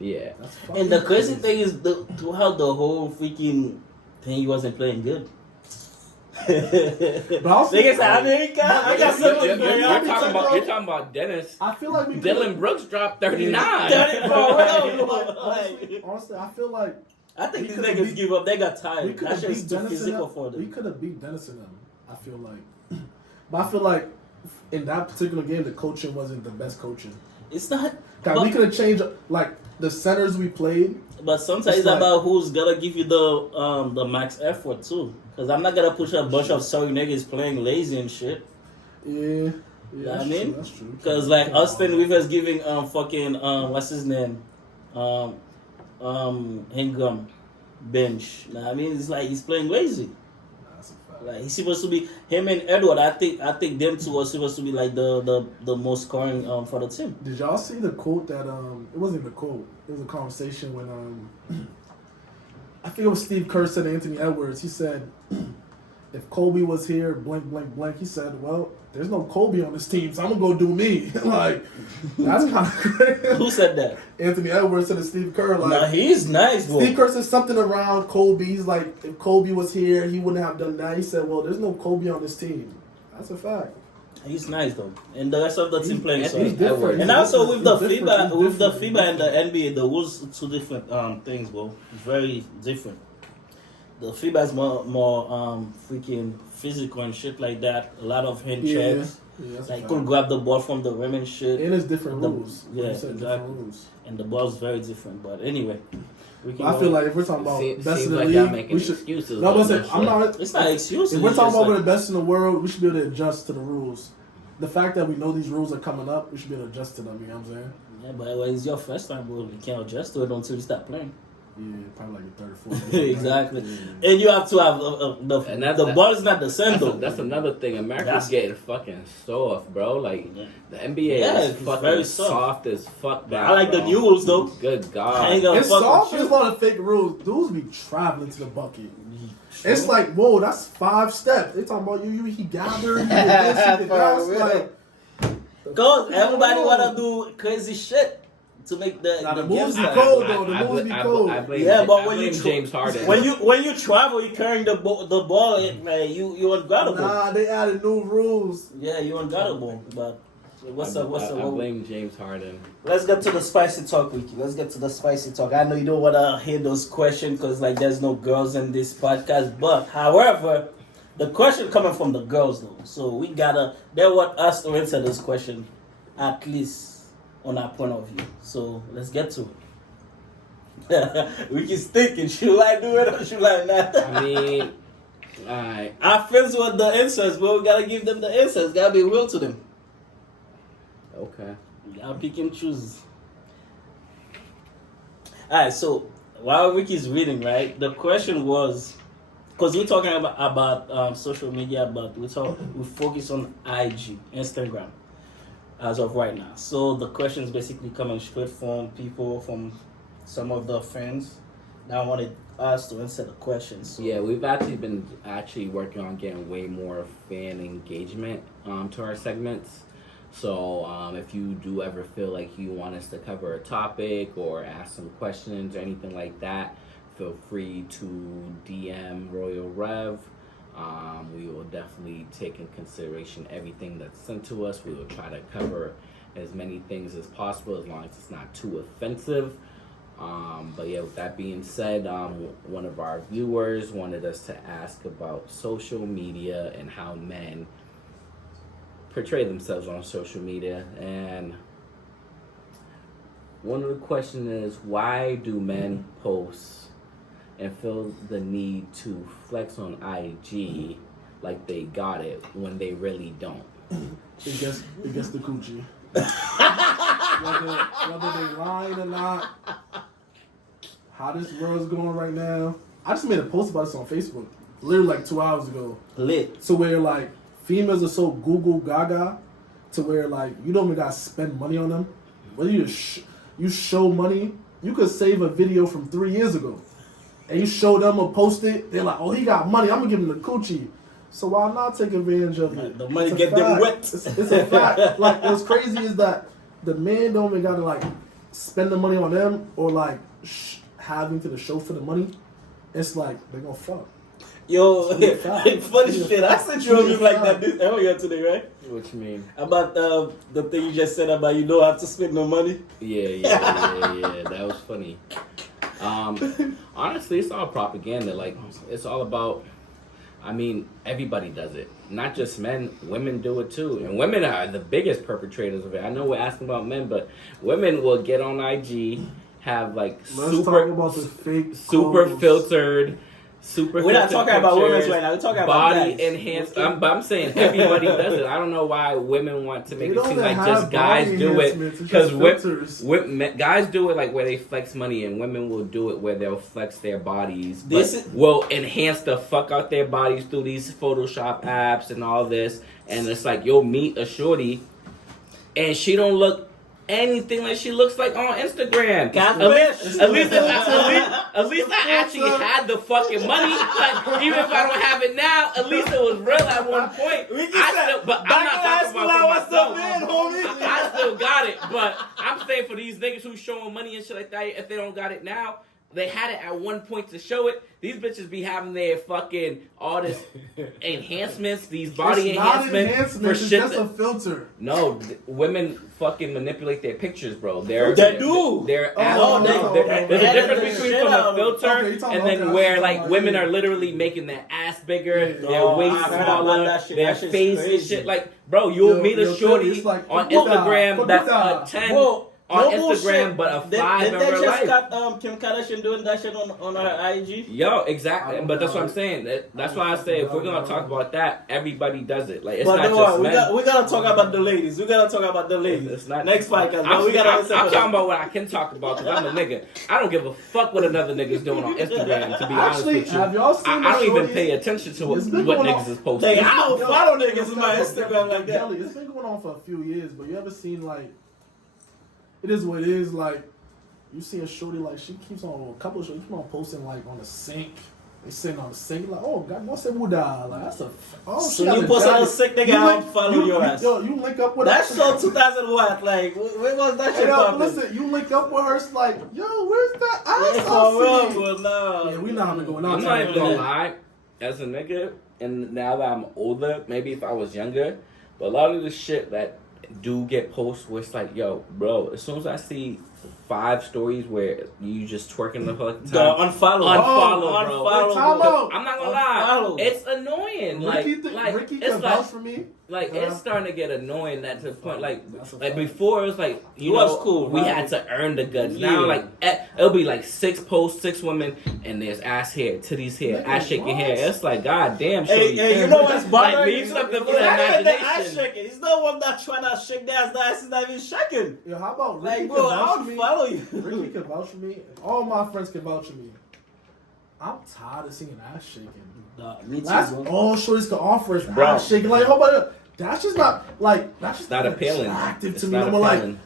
yeah That's fucking And the crazy thing is throughout the whole freaking thing, he wasn't playing good. But also, Niggas say, America, I got something you're, for you're, you. you're talking about Dennis. I feel like we could- Dylan Brooks dropped 39. Like, Honestly, I feel like I think We these could've niggas beat- give up. They got we tired. could That have shit's beat too Dennis in physical them. for We them. could have beat Dennis in them. I feel like, but I feel like in that particular game, the coaching wasn't the best coaching. It's not. God, But- we could have changed like the centers we played. But sometimes It's it's like- about who's gonna give you the max effort too. Cause I'm not gonna push a bunch of sorry niggas playing lazy and shit. Yeah, I that's mean, true, that's true. Cause like Austin Rivers giving fucking what's his name, Hingham bench. I mean, it's like he's playing lazy. That's a fact. Like he's supposed to be him and Edward. I think them two are supposed to be like the most scoring for the team. Did y'all see the quote that it wasn't even a quote. It was a conversation when I think it was Steve Kerr said to Anthony Edwards. He said, "If Kobe was here, blank, blank, blank." He said, "Well, there's no Kobe on this team, so I'm gonna go do me." Like that's kind of crazy. Who said that? Anthony Edwards said to Steve Kerr, like Nah, he's nice, bro. Steve Kerr said something around Kobe. He's like, if Kobe was here, he wouldn't have done that. He said, "Well, there's no Kobe on this team." That's a fact. He's nice though, and the rest of the team playing. He's So. different. And also with the He's different. FIBA, He's with the different. FIBA and the NBA, the rules are two different things, bro. Very different. the female's more freaking physical and shit like that. A lot of hand Yeah. checks. Yeah, that's a Like fact. could grab the ball from the rim and shit. And it's different The- rules. yeah, You said exactly. different rules. And the ball's very different. But anyway, we can I go- feel like if we're talking about Seems best in the like y'all league, making we should. excuses. No, but listen, that's I'm right. not. it's not excuses. If we're it's talking just about like- the best in the world, we should be able to adjust to the rules. The fact that we know these rules are coming up, we should be able to adjust to them. You know what I'm saying? Yeah, but well, it's your first time, bro. You can't adjust to it until you start playing. Yeah, probably like the third, fourth. game, right? Exactly. Yeah. And you have to have And the ball is not the same though. That's another thing. America's That's- getting fucking soft, bro. Like Yeah. the NBA Yeah, is it's fucking very soft. soft. As fuck. But Now, I like the bro. new rules though. Good I ain't God. gonna It's fuck soft. with It's you. not a fake rules. Dudes be traveling to the bucket. Sure. It's like, whoa, that's 5 steps. They talking about you. He gathered. He did this. He did that. It's like, Cause everybody wanna do crazy shit to make the Nah, the game moves be start. cold though. The moves be cold. I blame, Yeah, but I when you blame tra- James Harden. When you travel, you carrying the ball, like you unguardable. Nah, they added new rules. Yeah, you unguardable. But what's up? What's I up? blame James Harden. Let's get to the spicy talk, Wiki. Let's get to the spicy talk. I know you don't wanna hear those questions because like there's no girls in this podcast, but however, the question coming from the girls though, so they want us to answer this question at least on our point of view. So let's get to it. Wiki's thinking, should I do it or should I not? I mean, alright. Our friends want the answers, but we gotta give them the answers. Gotta be real to them. Okay. We gotta pick and choose. Alright, so while Ricky's reading, right, the question was, because we're talking about social media, but we focus on IG, Instagram, as of right now. So the question is basically coming straight from people, from some of the friends that wanted us to answer the question. So Yeah, we've actually been working on getting way more fan engagement to our segments. So if you do ever feel like you want us to cover a topic or ask some questions or anything like that, feel free to DM Royal Rev. We will definitely take in consideration everything that's sent to us. We will try to cover as many things as possible as long as it's not too offensive. But yeah, with that being said, one of our viewers wanted us to ask about social media and how men portray themselves on social media. And one of the questions is, why do men post and feel the need to flex on IG like they got it when they really don't? It gets the coochie. whether they lying or not, how this world's going right now. I just made a post about this on Facebook, literally like 2 hours ago. lit. To where like females are so Google Gaga, to where like you don't even gotta spend money on them. Whether you you show money, you could save a video from 3 years ago, and you show them or post it. They're like, oh, he got money. I'm gonna give him the coochie. So why not take advantage of it? The money It's a get them fact. wet. It's a fact. Like what's crazy is that the men don't even gotta like spend the money on them or like having to the show for the money. It's like they're gonna fuck. Yo, It's a fact. funny It's a shit. I fact. sent you a It's a meme like fact. that earlier today, right? What you mean? About the thing you just said about you don't have to spend no money. Yeah. That was funny. Honestly, it's all propaganda. Like, it's all about, I mean, everybody does it. Not just men, women do it too. And women are the biggest perpetrators of it. I know we're asking about men, but women will get on IG, have like Let's talk about the fake super clothes. filtered, We're not talking about women's right now. We're talking about body guys. enhanced. I'm saying everybody does it. I don't know why women want to make They it don't seem even like have just guys body do it, enhancements, it's because just filters. guys do it like where they flex money, and women will do it where they'll flex their bodies. This But is- will enhance the fuck out their bodies through these Photoshop apps and all this, and it's like you'll meet a shorty, and she don't look anything like she looks like on Instagram. Catfish. At least I actually had the fucking money. Like, even if I don't have it now, at least it was real at one point. But I'm not talking about for myself. I still got it, but I'm saying for these niggas who showing money and shit like that, if they don't got it now, they had it at one point to show it. These bitches be having their fucking all this enhancements, these body It's not enhancements for it's shit. just a filter. No, women fucking manipulate their pictures, bro. They do. They're Oh, there's a they difference edit between shit from out a of it. filter Okay, you talking and about then that. where like Yeah. women are literally making their ass bigger, Yeah. their Oh, waist I heard smaller, about that shit. their That shit's face and crazy. shit. Like, bro, you'll Yo, meet a yo, shorty it's like, on Koduda, Instagram that's Koduda. a 10 Whoa. on No Instagram, bullshit. but a 5 Did in they real just life. got Kim Kardashian doing that shit on her IG? Yo, exactly. I don't But that's what know. I'm saying. That's why I say if we're gonna talk about that, everybody does it. Like it's But not don't just worry, men. we gotta talk about the ladies. We gotta talk about the ladies. It's not Next podcast. But we I'm gotta answer for talking that. about what I can talk about because I'm a nigga. I don't give a fuck what another nigga's doing on Instagram. To be honest Actually, with you, have y'all seen I the don't even shorties? pay attention to what It's been what going niggas on- is posting. Hey, I don't Yo, follow niggas yo, on my yo, Instagram like that. Kelly, it's been going on for a few years, but you ever seen like it is what it is, like you see a shorty like she keeps on a couple of shorties keep on posting like on the sink. They sitting on the sink like, oh God, what's that Buddha? Like that's a So you post on the sick nigga, I don't follow your ass. Yo, you link up with That's her. so 2000 what? Like, where was that Hey, shit yo, popping? listen, you link up with her, it's like, yo, where's that ass? Yeah, I for see? real, but no. Yeah, we not even going out. I'm not even tonight. gonna lie. As a nigga, and now that I'm older, maybe if I was younger, but a lot of the shit that do get posted where it's like, yo, bro, as soon as I see 5 stories where you just twerking the fucking The time, unfollow. Unfollow, bro. Wait, time bro. out. I'm not gonna lie, Unfollow. it's annoying. Ricky It's can like vouch for me. Like Yeah. it's starting to get annoying that to the point That's a like fact. before it was like you It know was cool, we right? had to earn the goods. Yeah. Now like it'll be like 6 posts, 6 women, and there's ass here, titties here, Nigga, ass shaking what? here. It's like god damn, Hey, shorty. hey, you know what's Like, bothering leave me? something for It's the not even the ass imagination. shaking. It's the one that trying to shake the ass. The ass is not even shaking. Yo, how about Ricky Like, can bro, vouch I for me? don't follow you. Ricky can vouch for me. And all my friends can vouch for me. I'm tired of seeing ass shaking. Nah, me too, That's bro. all shorties can offer is Bro. ass shaking. Like, how about it? That's just not like that's just It's not appealing. attractive It's to me. not I'm like, appealing.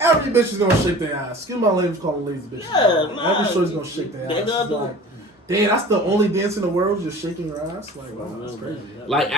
every bitch is gonna shake their ass. Excuse my language, calling lazy bitches. Yeah, nah, every shorty's gonna shake their they ass. gonna It's do- like, damn, that's the only dance in the world, just shaking your ass. Like, wow, that's crazy. Like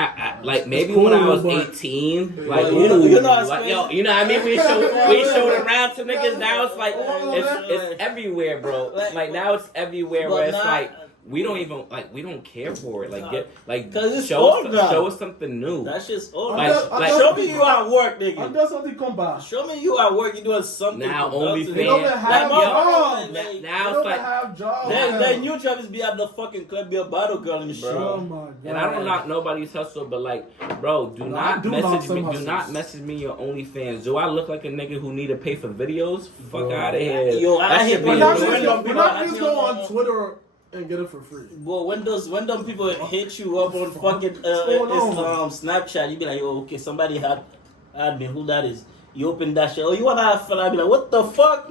like maybe cool, when I was but- 18, like But you know- you know ooh, it's like, crazy. yo, you know what I mean? We showed around to niggas. Now it's like Like- it's everywhere, bro. Like now it's everywhere But where it's not- like we don't even like we don't care for it. Like get like 'Cause it's show old now. show us something new. That shit's old. Like- show me you at work, nigga. Andas only combat. Show me you at work. You doing something. Now productive. OnlyFans. They don't even Like, have bro, jobs. like, Now They it's don't like have jobs. their new job is be at the fucking club, be a bottle girl and shit. Bro. Oh my god. and I don't knock nobody's hustle, but like, bro, do No, I not do knock message some me. Do hustles. not message me your OnlyFans. Do I look like a nigga who need to pay for videos? Fuck Bro. out of here. Yo, I that hate should be when We're not When annoying. them just people gonna ask go you on Twitter and get it for free. Bro, when them people hit you up on fucking going on? Snapchat, you be like, oh, okay, somebody had me. Who that is? You open that shit. Oh, you wanna have fun? I be like, what the fuck?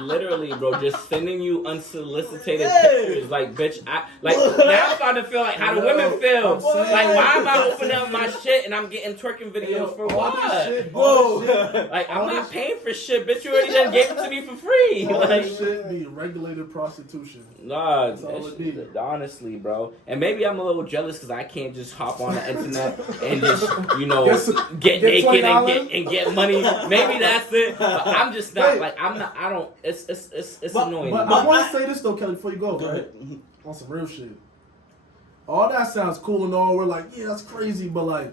Literally, bro, just sending you unsolicited Hey. pictures. Like, bitch, now I'm starting to feel like how do women feel? I'm saying- Like, why am I opening up my shit and I'm getting twerking videos for All this what? shit, Bro. all this shit, Like, all I'm not this- paying for shit, bitch. You already done gave it to me for free. all Like, this shit be regulated prostitution. nah, That's all it be. honestly, bro. And maybe I'm a little jealous because I can't just hop on the internet and just, you know, Get get naked $20. and get money. Maybe that's it. But I'm just not Wait. like I'm not. I don't. It's But, annoying. but bro. I want to say this though, Kelly, before you go, Go right? ahead. On some real shit. All that sounds cool and all. We're like, yeah, that's crazy, but like,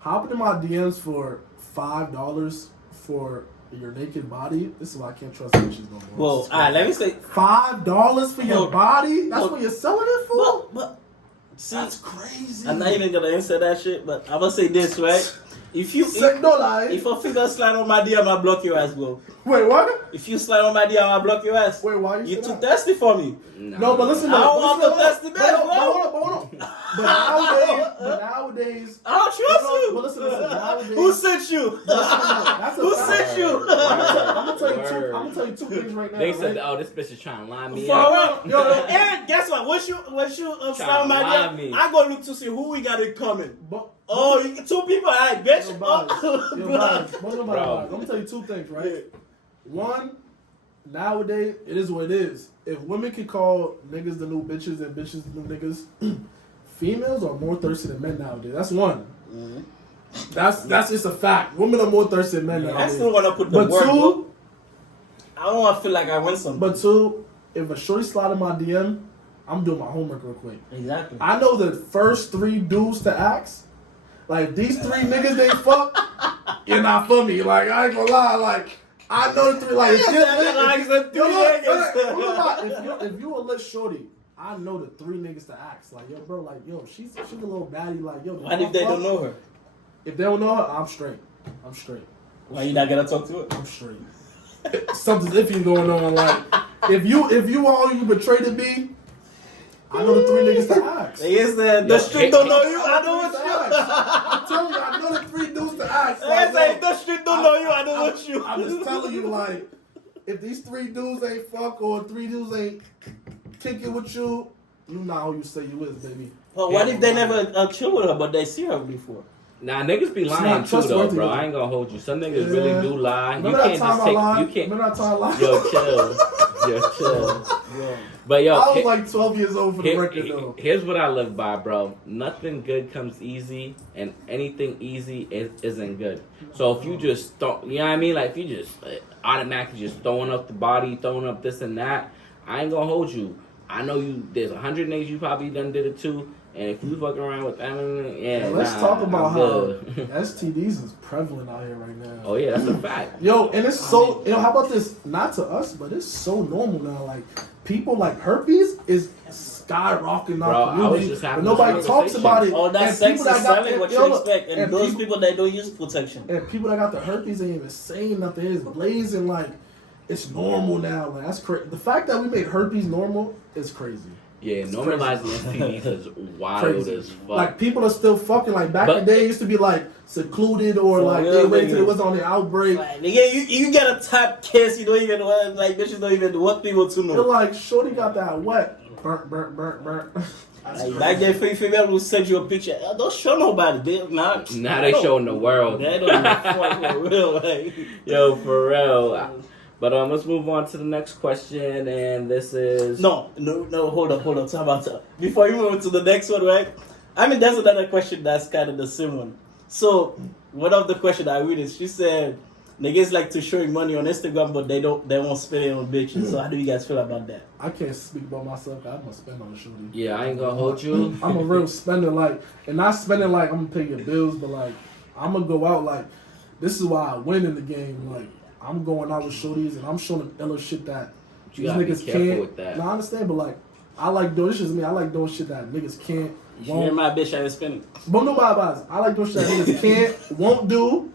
hopping in my DMs for $5 for your naked body. This is why I can't trust bitches no more. Well, alright, let me say, $5 for your Well, body? That's well, what you're selling it for? but see, That's crazy. I'm not even gonna answer that shit, but I'm gonna say this, right? If $6. a female slide on my DM, I block your ass, bro. Wait, what? If you slide on my DM, I block your ass. Wait, why You say too that? thirsty for me. No, but listen. I don't though, want listen, the thirsty but bitch, hold on, but hold on. But nowadays, I don't trust you. But listen, nowadays, Who sent you? that's a Who fact. sent you? I'm gonna tell you two. Word. I'm gonna tell you two things right now. They right? said, "Oh, this bitch is trying to line me For up." real. Yo, Aaron, guess what? Once you slide on my lie DM, me. I go look to see who we got it coming. But, Oh, you, 2 people, alright, bitch. Yo, Bobs. Oh, Yo, blood. Bobs. Bro, Bro. I'm gonna tell you two things, right? One, nowadays it is what it is. If women can call niggas the new bitches and bitches the new niggas, females are more thirsty than men nowadays. That's one. That's just a fact. Women are more thirsty than men I nowadays. still want to put the But word. two, I don't want to feel like I win something. But two, if a shorty slide in my DM, I'm doing my homework real quick. Exactly. I know the first 3 dudes to ask. Like, these 3 niggas they fuck, you're not for me. Like, I ain't gonna lie. Like, I know the 3. Like, if you a lit shorty, I know the 3 niggas to ask. Like, yo, bro, like, yo, she's a little baddie. Like, yo. What if they don't know her? If they don't know her, I'm straight. Why you not gonna talk to her? I'm straight. Something's iffy going on. Like, if you all you betrayed to be, I know the 3 niggas to ask. Yes, the street don't know you. I know what you. I'm telling you, I know the 3 dudes to ask. Yes, Like, the street don't know you. I know what you. I'm just telling you, like, if these 3 dudes ain't fuck or 3 dudes ain't kicking with you, you not who you say you is, baby. Well, what if they never chill with her, but they see her before? Nah, niggas be lying not too though, trustworthy, bro. though. I ain't gonna hold you. Some niggas really do lie. Remember You that can't time just I take. lied? You can't. Remember that time I lied? Yo, chill. Yo, chill. But yo, I was like 12 years old for the record, though. Here's what I live by, bro. Nothing good comes easy, and anything easy isn't good. So if you just don't, you know what I mean? Like if you just automatically just throwing up the body, throwing up this and that, I ain't gonna hold you. I know you. There's 100 niggas you probably done did it too. And if you fucking around with them, Let's talk about I'm how good. STDs is prevalent out here right now. Oh yeah, that's a fact. Yo, and it's so, how about this? Not to us, but it's so normal now. Like, people like herpes is skyrocketing Bro, our I community, was just having but nobody this talks about it. Oh, that's And sex people is that got selling what yo, you expect. And those people that don't use protection. And people that got the herpes ain't even saying nothing. It's blazing like it's normal now. Like, that's crazy. The fact that we made herpes normal is crazy. Yeah, normalizing STDs is wild Crazy. as fuck. Like, people are still fucking. Like, back But- in the day, it used to be like secluded or For like real, they waited nigga. till it was on the outbreak. Like, nigga, you get a type case, you don't even want, like, bitches don't even want people to They're know. like, shorty got that wet. Burnt. That's Like, crazy. back then, female will send you a picture. Don't show nobody. They not. Now they showing the world. They don't even fuck for real. Like. Yo, for real. But let's move on to the next question, and this is No, hold on. Talk about before you move to the next one, right? I mean, there's another question that's kind of the same one. So, one of the questions I read is, she said, niggas like to show you money on Instagram, but they won't spend it on bitches. So, how do you guys feel about that? I can't speak about myself. I'm gonna spend on the shorty. Yeah, I ain't gonna hold you. I'm a real spender, like, and not spending like I'm gonna pay your bills, but like I'm gonna go out like this is why I win in the game. Like, I'm going out with shorties and I'm showing them iller shit that You these gotta be niggas careful can't. with that. No, I understand, but like I like doing this is me. I like doing shit that niggas can't. You're Won't. my bitch, I ain't spending. But nobody buys. I like doing shit that niggas can't, won't do,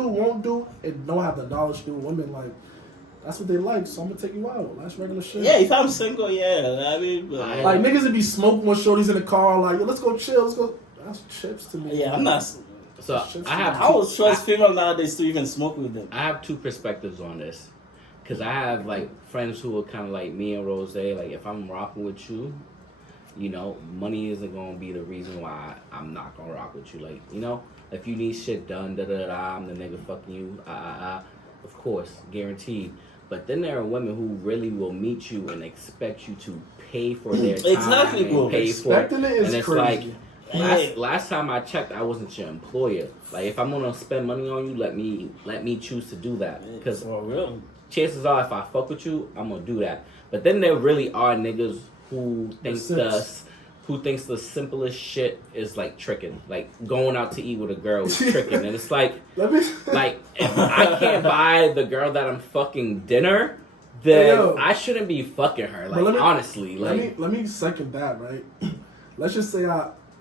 won't do, and don't have the knowledge to do. Women like that's what they like, so I'm gonna take you out. That's regular shit. Yeah, if I'm single, yeah. I mean, but, Like, niggas would be smoking with shorties in the car, like, yo, let's go chill, let's go. That's chips to me. yeah, I'm not. So I have I would trust female nowadays to even smoke with them. I have two perspectives on this, cause I have like friends who are kind of like me and Rose. Like if I'm rocking with you, you know, money isn't gonna be the reason why I'm not gonna rock with you. Like, you know, if you need shit done, I'm the nigga fucking you. Of course, guaranteed. But then there are women who really will meet you and expect you to pay for their time Exactly, and bro. pay for Expecting it is and it's crazy. like last time I checked, I wasn't your employer. Like if I'm gonna spend money on you, let me choose to do that. Because For real. chances are, if I fuck with you, I'm gonna do that. But then there really are niggas who thinks the simplest shit is like tricking, like going out to eat with a girl is tricking, and it's like if I can't buy the girl that I'm fucking dinner, then Yo. I shouldn't be fucking her. Like But honestly, like let me second that, right? Let's just say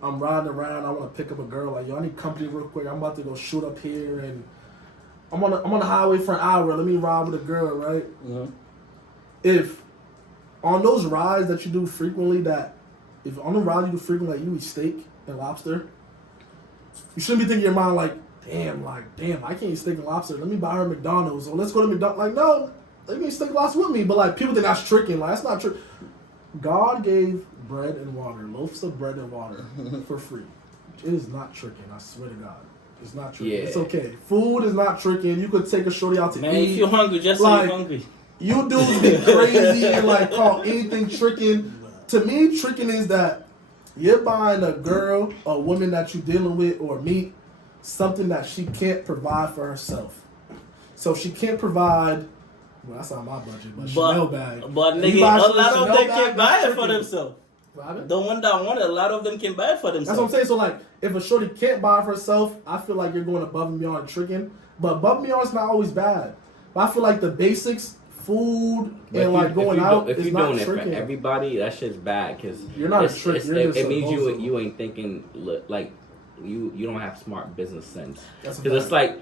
I'm riding around, I want to pick up a girl, like, yo, I need company real quick. I'm about to go shoot up here, and I'm on the highway for an hour. Let me ride with a girl, right? Mm-hmm. If on those rides that you do frequently, if on the ride you do frequently, like you eat steak and lobster, you shouldn't be thinking in your mind like, damn, I can't eat steak and lobster. Let me buy her McDonald's, or let's go to McDonald's. Like, no, let me eat steak and lobster with me. But like, people think that's tricking. Like, that's not true. God gave bread and water, loaves of bread and water for free. It is not tricking. I swear to God. It's not tricking. Yeah. It's okay. Food is not tricking. You could take a shorty out to Man, eat. if you're hungry, just say Like, you're hungry. You dudes be crazy and like call anything tricking. To me, tricking is that you're buying a girl, a woman that you're dealing with or meet, something that she can't provide for herself. So if she can't provide Well, that's not my budget, but But Chanel bag. but You nigga, buy a some lot of Chanel them bag, can buy that's it for tricking. themselves. What happened? The one that want it, a lot of them can buy it for themselves. That's what I'm saying. So like, if a shorty can't buy it for herself, I feel like you're going above and beyond tricking. But above and beyond is not always bad. But I feel like the basics, food, But and like going out, if is you're not doing it tricking. for everybody, that shit's bad because You're not a trick. You're it, just it means supposed to. you ain't thinking like you don't have smart business sense. That's a Because it's fact.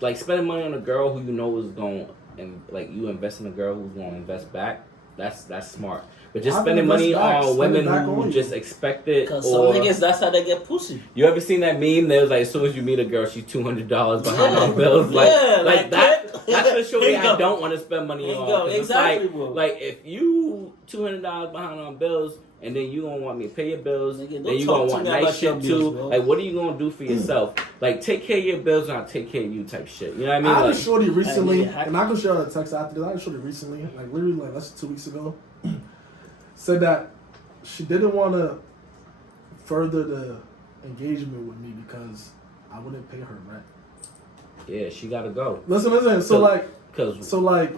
like spending money on a girl who you know is going and like you invest in a girl who's going to invest back. That's smart. But just I've spending invested money back, on spend it women back who on you. just expect it. Cause some Or niggas, that's how they get pussy. you ever seen that meme? That was like, as soon as you meet a girl, she's $200 behind Yeah. on bills. Like, Yeah, like that. like, That's the shorty here you I go. don't want to spend money Here you on. go. 'Cause it's Exactly, bro. like if you $200 behind on bills, and then you gonna want me to pay your bills, Nigga, don't then you talk gonna to want me nice about your shit bills, too. bro. Like, what are you gonna do for yourself? Like, take care of your bills, and I'll take care of you, type shit. You know what I mean? I had a Like, shorty recently, Hey, nigga, and I can share a text after this. I had a shorty recently, like literally like less than 2 weeks ago, said that she didn't want to further the engagement with me because I wouldn't pay her rent. yeah, she gotta go. Listen. So Cause like,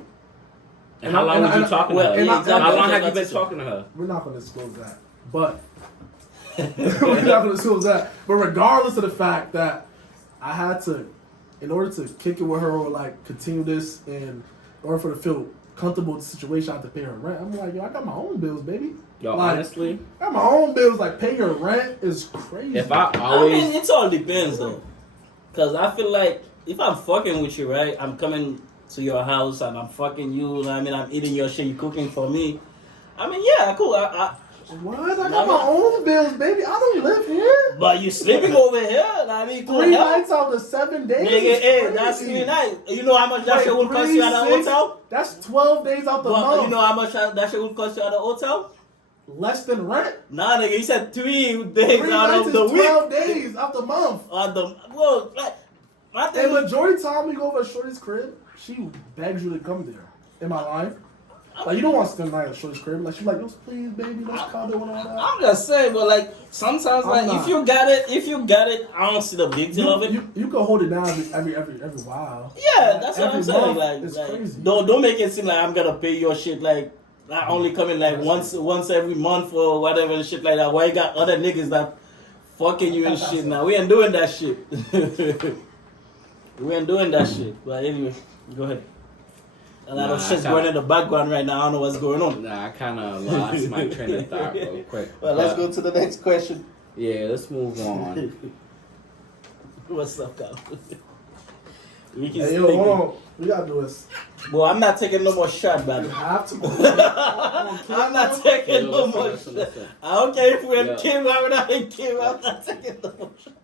and how long was you talking to her? and I- How long have you That's been it. talking to her? we're not going to disclose that, but we're not going to disclose that. But regardless of the fact that I had to, in order to kick it with her or like continue this, and in order for her to feel comfortable with the situation, I have to pay her rent. I'm like, yo, I got my own bills, baby. Yo, Like, honestly, I got my own bills. Like, paying your rent is crazy. if I I always mean, it all depends though. Cause I feel like if I'm fucking with you, right, I'm coming to your house and I'm fucking you. I mean, I'm eating your shit. You cooking for me. I mean, yeah, cool. What? I got my own bills, baby. I don't live here. But you sleeping over here. I mean, cool. 3 hell. nights out of the 7 days. Nigga, is hey, crazy. that's 3 nights. You know how much that Wait, shit would cost you at a 3, 6, hotel? That's 12 days out the But month. you know how much that shit would cost you at a hotel? Less than rent. Nah, nigga, you said 3 days 3 out nights of is the 12 week. days out the month. Well, like, my And thing is, majority of the time we go over to Shorty's crib, she begs you to come there. Am I lying? Like, you don't want to spend the night at Shorty's crib. Like, she's like, "Let's please, baby, let's cuddle and all that." I'm just saying, but like sometimes, I'm like not. if you got it, I don't see the big deal of it. You can hold it down every while. Yeah, that's what Every I'm saying. month, Like, it's like, crazy. don't make it seem like I'm gonna pay your shit. Like I only come in like once every month or whatever and shit like that. Why you got other niggas that fucking you and shit now? We ain't doing that shit. We ain't doing that shit. But anyway, go ahead. A lot of Nah, shit's I going in the background right now. I don't know what's going on. Nah, I kind of lost my train of thought real quick. Well, let's But, go to the next question. Yeah, let's move on. What's up, Kyle? We can Hey, speak. yo, hold on. We gotta do this. Well, I'm not taking no more shot, man. You have to. I'm not taking no more Listen, shot. listen. I don't care if we're in Yeah. Kim or not in Kim. I'm not taking no more shot.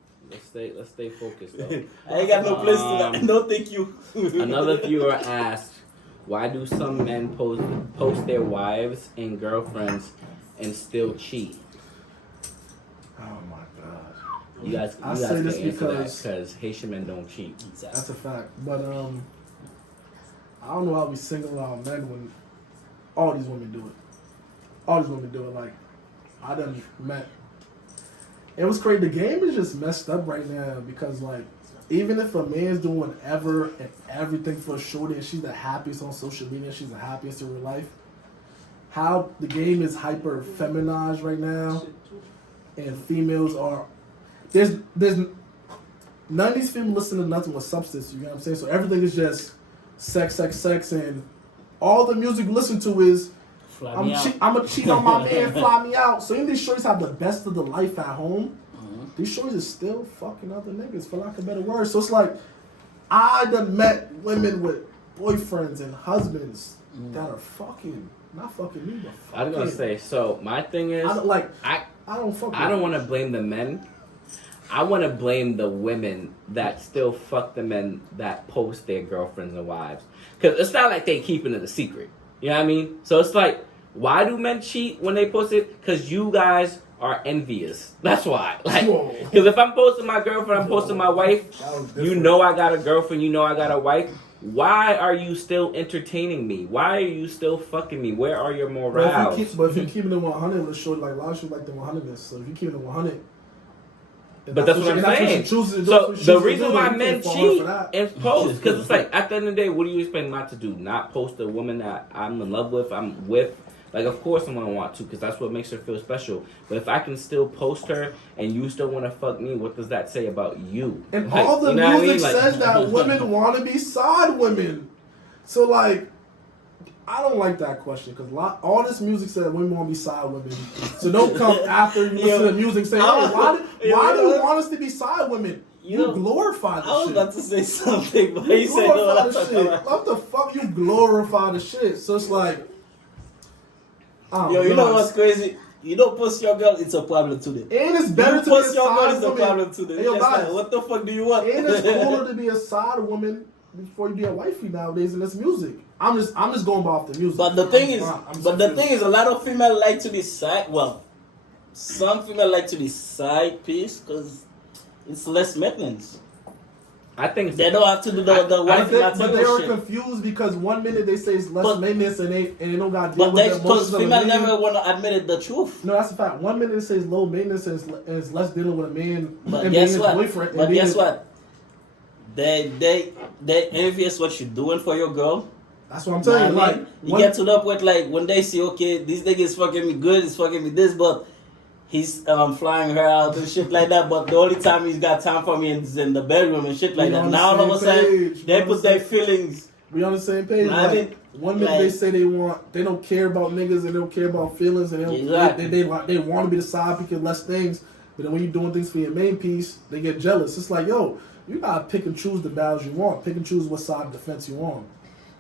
Let's stay focused though. I ain't got no place to that. No, thank you. Another viewer asked, "Why do some men post their wives and girlfriends and still cheat?" Oh my god. You guys I can say this answer that because- because Haitian men don't cheat. That's a fact. But I don't know how we single out men when all these women do it. All these women do it. Like, I done met. It was crazy. The game is just messed up right now because, like, even if a man's doing whatever and everything for a shorty and she's the happiest on social media, she's the happiest in real life, how the game is hyper feminized right now, and females are there's none of these females listen to nothing with substance. You know what I'm saying? So everything is just sex, and all the music you listen to is Fly I'm me out. gonna cheat on my man, fly me out. So even these shorties have the best of the life at home. These shorties is still fucking other niggas, for lack of a better word. So it's like I done met women with boyfriends and husbands that are fucking not fucking me, but fucking. I was gonna say. So my thing is, I don't like. I I don't fuck. I don't want to blame the men. I want to blame the women that still fuck the men that post their girlfriends and wives. Because it's not like they keeping it a secret. You know what I mean? So it's like, why do men cheat when they post it? Because you guys are envious. That's why. Like, Whoa. because if I'm posting my girlfriend, I'm posting my wife. That was You different. know I got a girlfriend. You know I got a wife. Why are you still entertaining me? Why are you still fucking me? Where are your But morals? if you keep it 100 with a short, like a lot of shit like the 100ness. So if you keep it 100, But that's what I'm saying. So the reason why men cheat is post, because it's like at the end of the day, what do you expect not to do? Not post a woman that I'm in love with, I'm with. Like, of course I'm gonna want to, because that's what makes her feel special. But if I can still post her and you still want to fuck me, what does that say about you? And like, all the you know music what I mean? says that women want to be side women. So like, I don't like that question because all this music said women want to be side women. So don't come after you listen to the music saying, hey, why do you want us to be side women? You glorify the shit. I was about to say something, but you said glorify the shit. What the fuck? You glorify the shit. So it's like, you know what's crazy? You don't post your girl, it's a problem today. And it's better to post be a your girl, side it's a woman. problem today. Hey, like, what the fuck do you want? And it's cooler to be a side woman before you be a wifey nowadays in this music. I'm just going by off the music. But the thing is, a lot of females like to be side. Well, some females like to be side piece because it's less maintenance. I think they don't have to do the wifey but they are shit. confused because 1 minute they say it's less maintenance and they don't got to deal with the emotions because of females a man. never want to admit the truth. No, that's a fact. 1 minute it says low maintenance and it's less dealing with a man But and guess being what? his boyfriend. But guess what? They envious what you're doing for your girl. That's what I'm telling you. Like, you get to the point like when they see, okay, this nigga is fucking me good, he's fucking me this, but he's flying her out and shit like that. But the only time he's got time for me is in the bedroom and shit like that. Now all of a sudden they put their feelings. We on the same page. I mean, like, 1 minute they say they don't care about niggas and they don't care about feelings and they want to be the side pick and less things. But then when you're doing things for your main piece, they get jealous. It's like, yo, you gotta pick and choose the battles you want. Pick and choose what side of defense you on.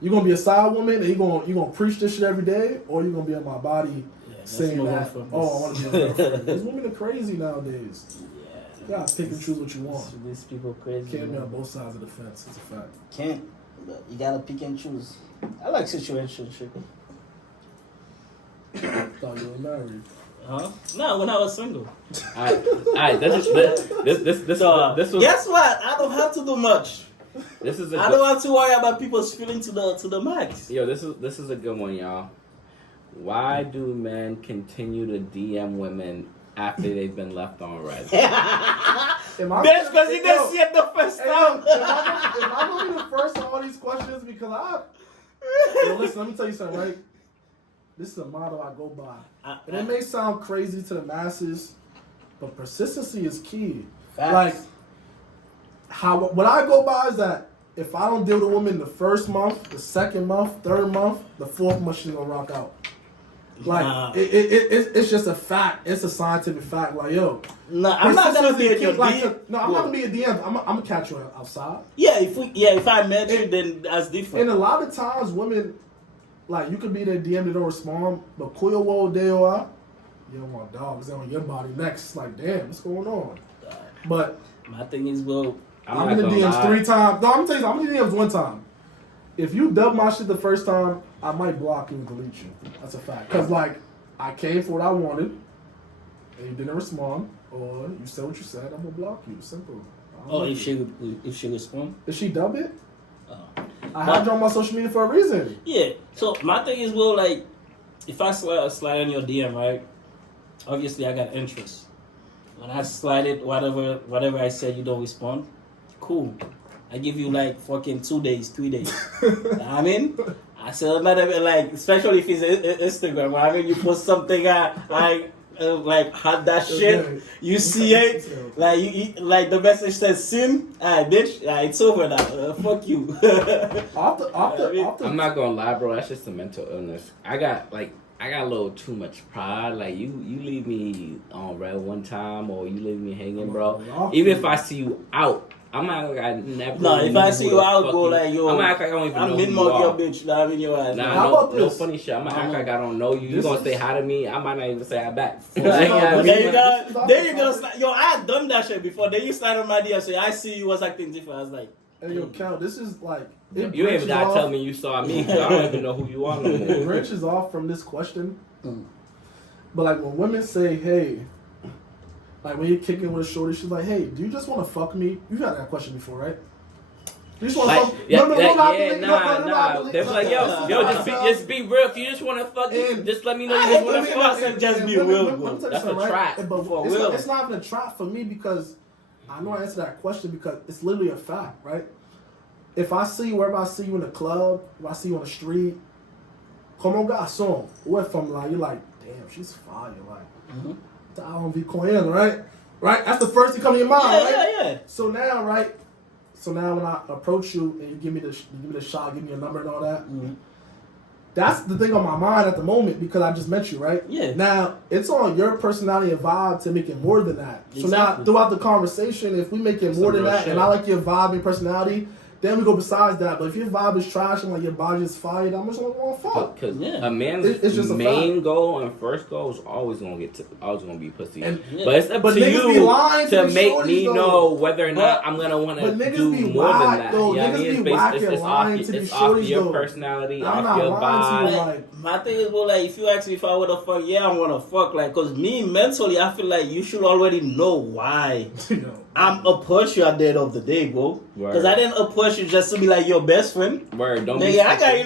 You're gonna be a side woman and you're gonna preach this shit every day, or you're gonna be on my body saying that, I want to be a girlfriend. These women are crazy nowadays. Yeah. You gotta pick and choose what you want. These people crazy. Can't be on both sides of the fence. It's a fact. Can't. But you gotta pick and choose. I like situationship. Thought you were married. Huh? No, when I was single. Alright. This was. Guess what? I don't have to do much. I don't have to worry about people's feelings to the max. Yo, this is a good one, y'all. Why do men continue to DM women after they've been left on red? That's because you didn't see it the first time. If I'm gonna be the first on all these questions, because listen, let me tell you something, right? This is a motto I go by. And it may sound crazy to the masses, but persistency is key. Facts. Like, what I go by is that if I don't deal with a woman the first month, the second month, third month, the fourth month she's gonna rock out. Like it's just a fact. It's a scientific fact. Like, yo, no, I'm not gonna be in your DM. No, I'm not gonna be a DM. I'm gonna catch you outside. Yeah, if I met you, then that's different. And a lot of times, women, like, you could be their DM, they don't respond, but kuyo wo deo you don't want dogs on your body next. It's like, damn, what's going on? But my thing is, well, I'm in the DMs 3 times. No, I'm telling you, I'm in the DMs 1 time. If you dub my shit the first time, I might block you and delete you. That's a fact. Because, like, I came for what I wanted, and you didn't respond, or you said what you said, I'm going to block you. Simple. If she respond? Did she dub it? I had you on my social media for a reason. Yeah. So, my thing is, well, like, if I slide on your DM, right, obviously I got interest. When I slide it, whatever I said, you don't respond, cool. I give you like fucking 2 days, 3 days. I mean, I said another like, especially if it's Instagram. I mean, you post something, like had that shit. Okay. You see it, like like the message says "sin." Bitch, it's over now. Fuck you. I'm not gonna lie, bro. That's just a mental illness. I got a little too much pride. Like you leave me on red one time, or you leave me hanging, bro. Even if I see you out, I'm not like I never. No, if I see you out, go like yo. I'm act like I don't even know who you mid-mug are. your bitch. I'm in your ass. Nah, no funny shit. I'm gonna act like I don't know you. You gonna say hi to me? I might not even say hi back. There you go. Yo, I had done that shit before. Then you started on my DM, so I see you was acting different. I was like, hey, yo, Cal, this is like. You ain't even gotta tell me you saw me. I don't even know who you are no more. It branches off from this question. But like when women say, hey, like when you're kicking with a shorty, she's like, hey, do you just want to fuck me? You've had that question before, right? You just want to fuck me? Nah. They're like, yo, just be real. If you just want to fuck me, just let me know you just want to fuck. Just be real, bro. That's a trap. It's not even a trap for me because I know I answer that question because it's literally a fact, right? If I see you, wherever I see you in the club, if I see you on the street, como garçom, what from like, you're like, damn, she's fire, like, t'as envie com elle, right? Right? That's the first thing come to your mind, right? Yeah. So now, right? So now when I approach you and you give me the shot, give me your number and all that, that's the thing on my mind at the moment because I just met you, right? Yeah. Now, it's on your personality and vibe to make it more than that. So now, Exactly. throughout the conversation, if we make it more Some than real that, shit. and I like your vibe and personality, then we go besides that. But if your vibe is trash and like your body is fire, then I'm just gonna want to fuck. Because Yeah. a man's It's just a main fact. goal and first goal is always gonna be pussy. And- but it's up But to niggas be you lying to to these make shorties, me though. know whether or not But- I'm gonna want but to niggas do be more than whack, that. though. You know what I Niggas mean? be It's based, whack it's, and it's lying off, to it's these off shorties, your though. personality, I'm off not your lying to you, vibe. like, My thing is, well, like, if you ask me if I would have fuck, yeah, I'm gonna fuck, like, cause me mentally, I feel like you should already know why I'm approach you at the end of the day, bro. Cause Word. I didn't approach you just to be like your best friend. Word, don't be. Nigga, I got stupid. I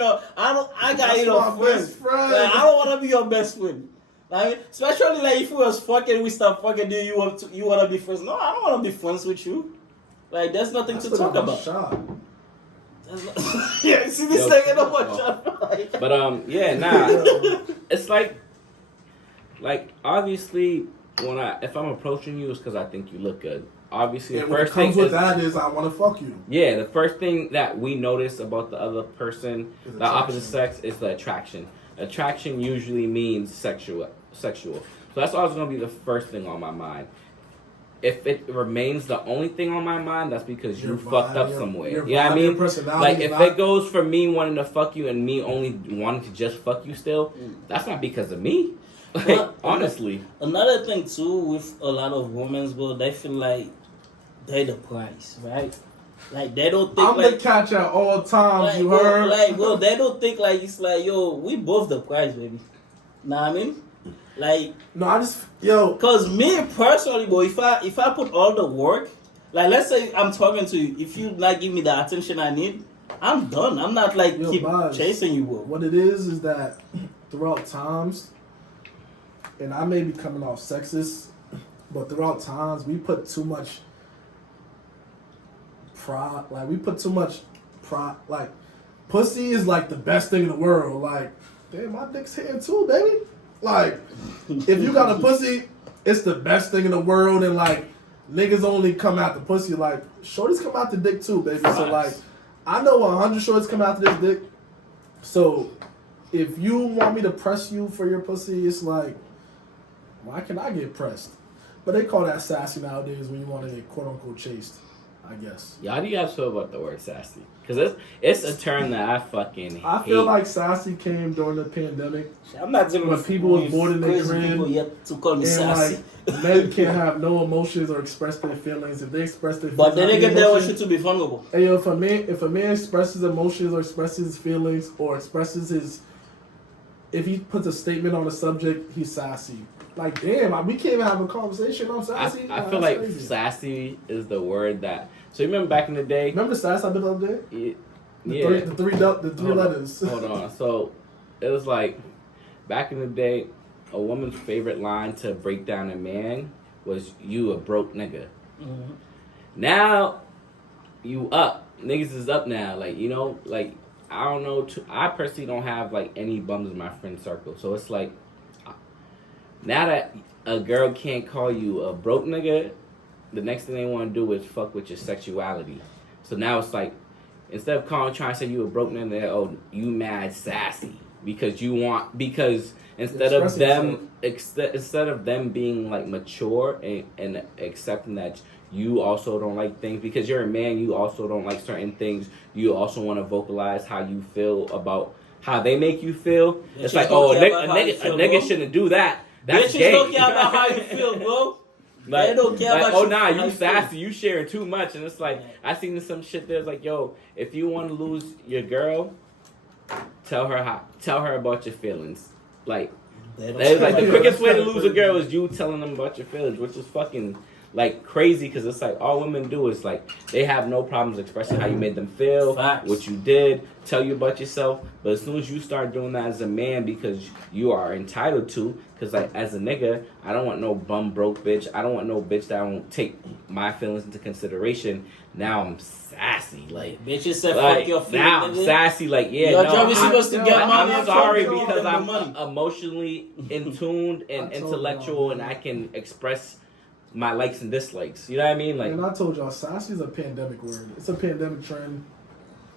got That's my best friend. Like, I don't want to be your best friend. Like, especially like if we was fucking, we start fucking. Do you want to be friends? No, I don't want to be friends with you. Like, there's nothing That's to talk been a about. shot. Yeah, see this Yo, nigga no more oh. shot. But yeah, nah. It's like obviously if I'm approaching you, it's because I think you look good. Obviously, And the what first comes thing with is, that is I want to fuck you. yeah, the first thing that we notice about the other person, Is the opposite attraction. sex, is the attraction. Attraction usually means sexual. So that's always going to be the first thing on my mind. If it remains the only thing on my mind, that's because you Your fucked vibe, up your- somewhere. your You know what I vibe, mean? your personality Like, is if not- it goes for me wanting to fuck you and me only wanting to just fuck you still, that's not because of me. Like, Well, honestly. Another thing too with a lot of women, bro, they feel like they the prize, right? Like they don't think I'm like. the catch at all times, Like, you bro, heard? like, bro, they don't think like it's like, yo, we both the prize, baby. Know what I mean? Like, No, I just, yo, cause me personally, bro, if I put all the work, like, let's say I'm talking to you, if you not give me the attention I need, I'm done. I'm not like Yo, keep Buzz, chasing you, bro. what it is that throughout times, and I may be coming off sexist, but throughout times, we put too much pride, like, like, pussy is like the best thing in the world. Like, damn, my dick's hitting too, baby. Like, if you got a pussy, it's the best thing in the world, and like, niggas only come out the pussy. Like, shorties come out the dick too, baby. So like, I know 100 shorties come out this dick. So if you want me to press you for your pussy, it's like, why can I get pressed? But they call that sassy nowadays when you want to get quote unquote chased, I guess. Yeah, how do you guys feel about the word sassy? Because it's a term that I fucking hate. I feel like sassy came during the pandemic. I'm not dealing When with people was with bored in their crazy crib, people yet to call me And sassy. like, men can't have no emotions or express their feelings. If they express their feelings, But then out again, the they want emotion- you to be vulnerable. Hey, yo, if a man expresses emotions or expresses his feelings or expresses his, if he puts a statement on a subject, he's sassy. Like, damn, we can't even have a conversation. I'm sassy. I Nah, feel that's like crazy. sassy is the word that. So you remember back in the day? Remember the sass I did the other day? Yeah. The three letters. Hold on. So it was like back in the day, a woman's favorite line to break down a man was "You a broke nigga." Mhm. Now you up. Niggas is up now. Like, you know, like I don't know. I personally don't have like any bums in my friend circle. So it's like now that a girl can't call you a broke nigga, the next thing they want to do is fuck with your sexuality. So now it's like instead of trying to say you a broke nigga, they're, oh, you mad sassy because instead of them being like mature and accepting that you also don't like things because you're a man, you also don't like certain things. You also want to vocalize how you feel about how they make you feel. Yeah, It's you like, don't oh, a care about how you nigga feel, bro. shouldn't do that. That's Bitches gay. don't care about how you feel, bro. They don't care about oh you- nah, how you you sassy, feel. you sharing too much, and it's like I seen some shit that's like, yo, if you want to lose your girl, tell her about your feelings. Like They don't that is like care the about quickest that's way to kinda lose a girl crazy. is you telling them about your feelings, which is fucking like crazy because it's like all women do is like they have no problems expressing how you made them feel, Facts. what you did, tell you about yourself. But as soon as you start doing that as a man because you are entitled to, because like as a nigga, I don't want no bum broke bitch. I don't want no bitch that won't take my feelings into consideration. Now I'm sassy, like Bitches said like, fuck your feelings. now I'm sassy, like yeah. Your no, job is supposed to get money. I'm and sorry fuck you, because give them I'm money. emotionally in tuned and I told intellectual, y'all, and I can express my likes and dislikes. You know what I mean? Like, And I told y'all, sassy is a pandemic word. It's a pandemic trend,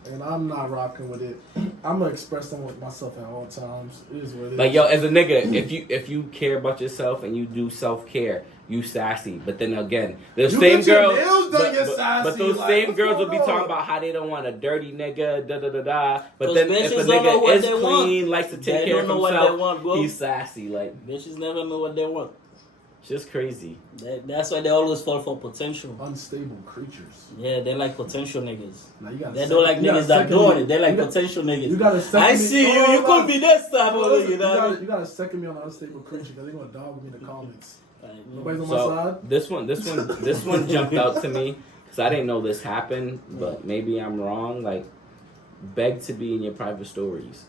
and I'm not rocking with it. I'm gonna express them with myself at all times. It is what it is. like yo, as a nigga, if you care about yourself and you do self care, you sassy. But then again, those You same get your girls, nails done, you're but sassy. those Like, same what's girls will going be on? talking about how they don't want a dirty nigga, da da da da. But 'Cause then if a bitches don't know nigga what is they clean, want. likes to take They care don't of know what they himself, want, bro. he's sassy. Like, Bitches never know what they want. just crazy. That's why they always fall for potential. Unstable creatures. Yeah, they like potential niggas. Now you gotta They second- don't like you gotta niggas that second doing me. it. They like You got- potential niggas. You gotta second I me. see you. Oh, You no. could be this type of Listen, nigga. You know what I mean? you gotta second me on an unstable creature because they're gonna dog me in the comments. Like, Nobody's on So my side. this one jumped out to me because I didn't know this happened, but maybe I'm wrong. Like, beg to be in your private stories.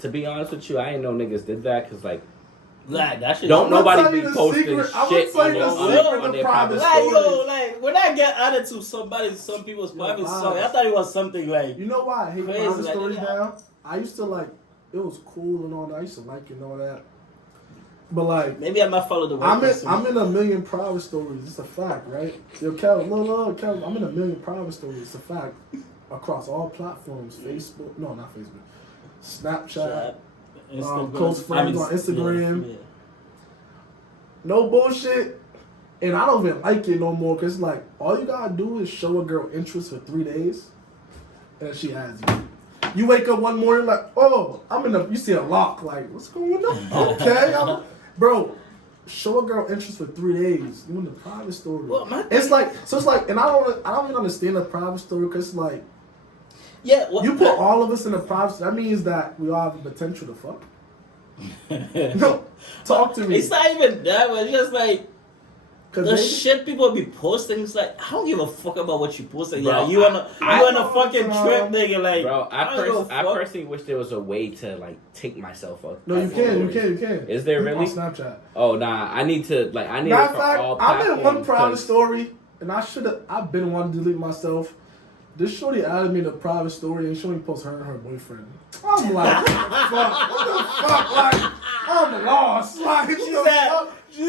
To be honest with you, I didn't know niggas did that because like Like, that shit. don't I'm gonna nobody tell be you the posting secret- I'm shit gonna on their, tell you on the their, secret on of their private private Like, stories. yo, like, when I get added to some people's Yo, private lies. story, I thought it was something like, You know why I hate Crazy, private like, stories yeah. now? I used to like it was cool and all that. I used to like it and all that. But like maybe I might follow the right person. I'm in a million private stories. It's a fact, right? Yo, Kel, look, Kel, I'm in a million private stories. It's a fact. Across all platforms. Facebook, no, not Facebook. Snapchat. Close friends on Instagram. Yeah. No bullshit. And I don't even like it no more because like all you gotta do is show a girl interest for 3 days and she has you. You wake up one morning like, oh, you see a lock, like, what's going on? Okay, bro, show a girl interest for 3 days. You in the private story. Well, my it's like, and I don't even understand the private story because like, Yeah, well, you put all of us in the private story, that means that we all have the potential to fuck. No, talk to me. It's not even that, but it's just like the they- shit people be posting. It's like I don't give a fuck about what you posting. Bro, Yeah, you on a I- fucking trip, nigga. Like, Bro, I don't give a fuck. personally wish there was a way to like take myself up. No, you can. Is there On really? Snapchat. Oh nah, I need it Matter for of fact, all I'm in platforms. one private 'cause- story, and I've been wanting to delete myself. This shorty added me in a private story, and she only posts her and her boyfriend. I'm like, what the fuck? What the fuck? Like, I'm lost. Like, She what the said- fuck? Yo,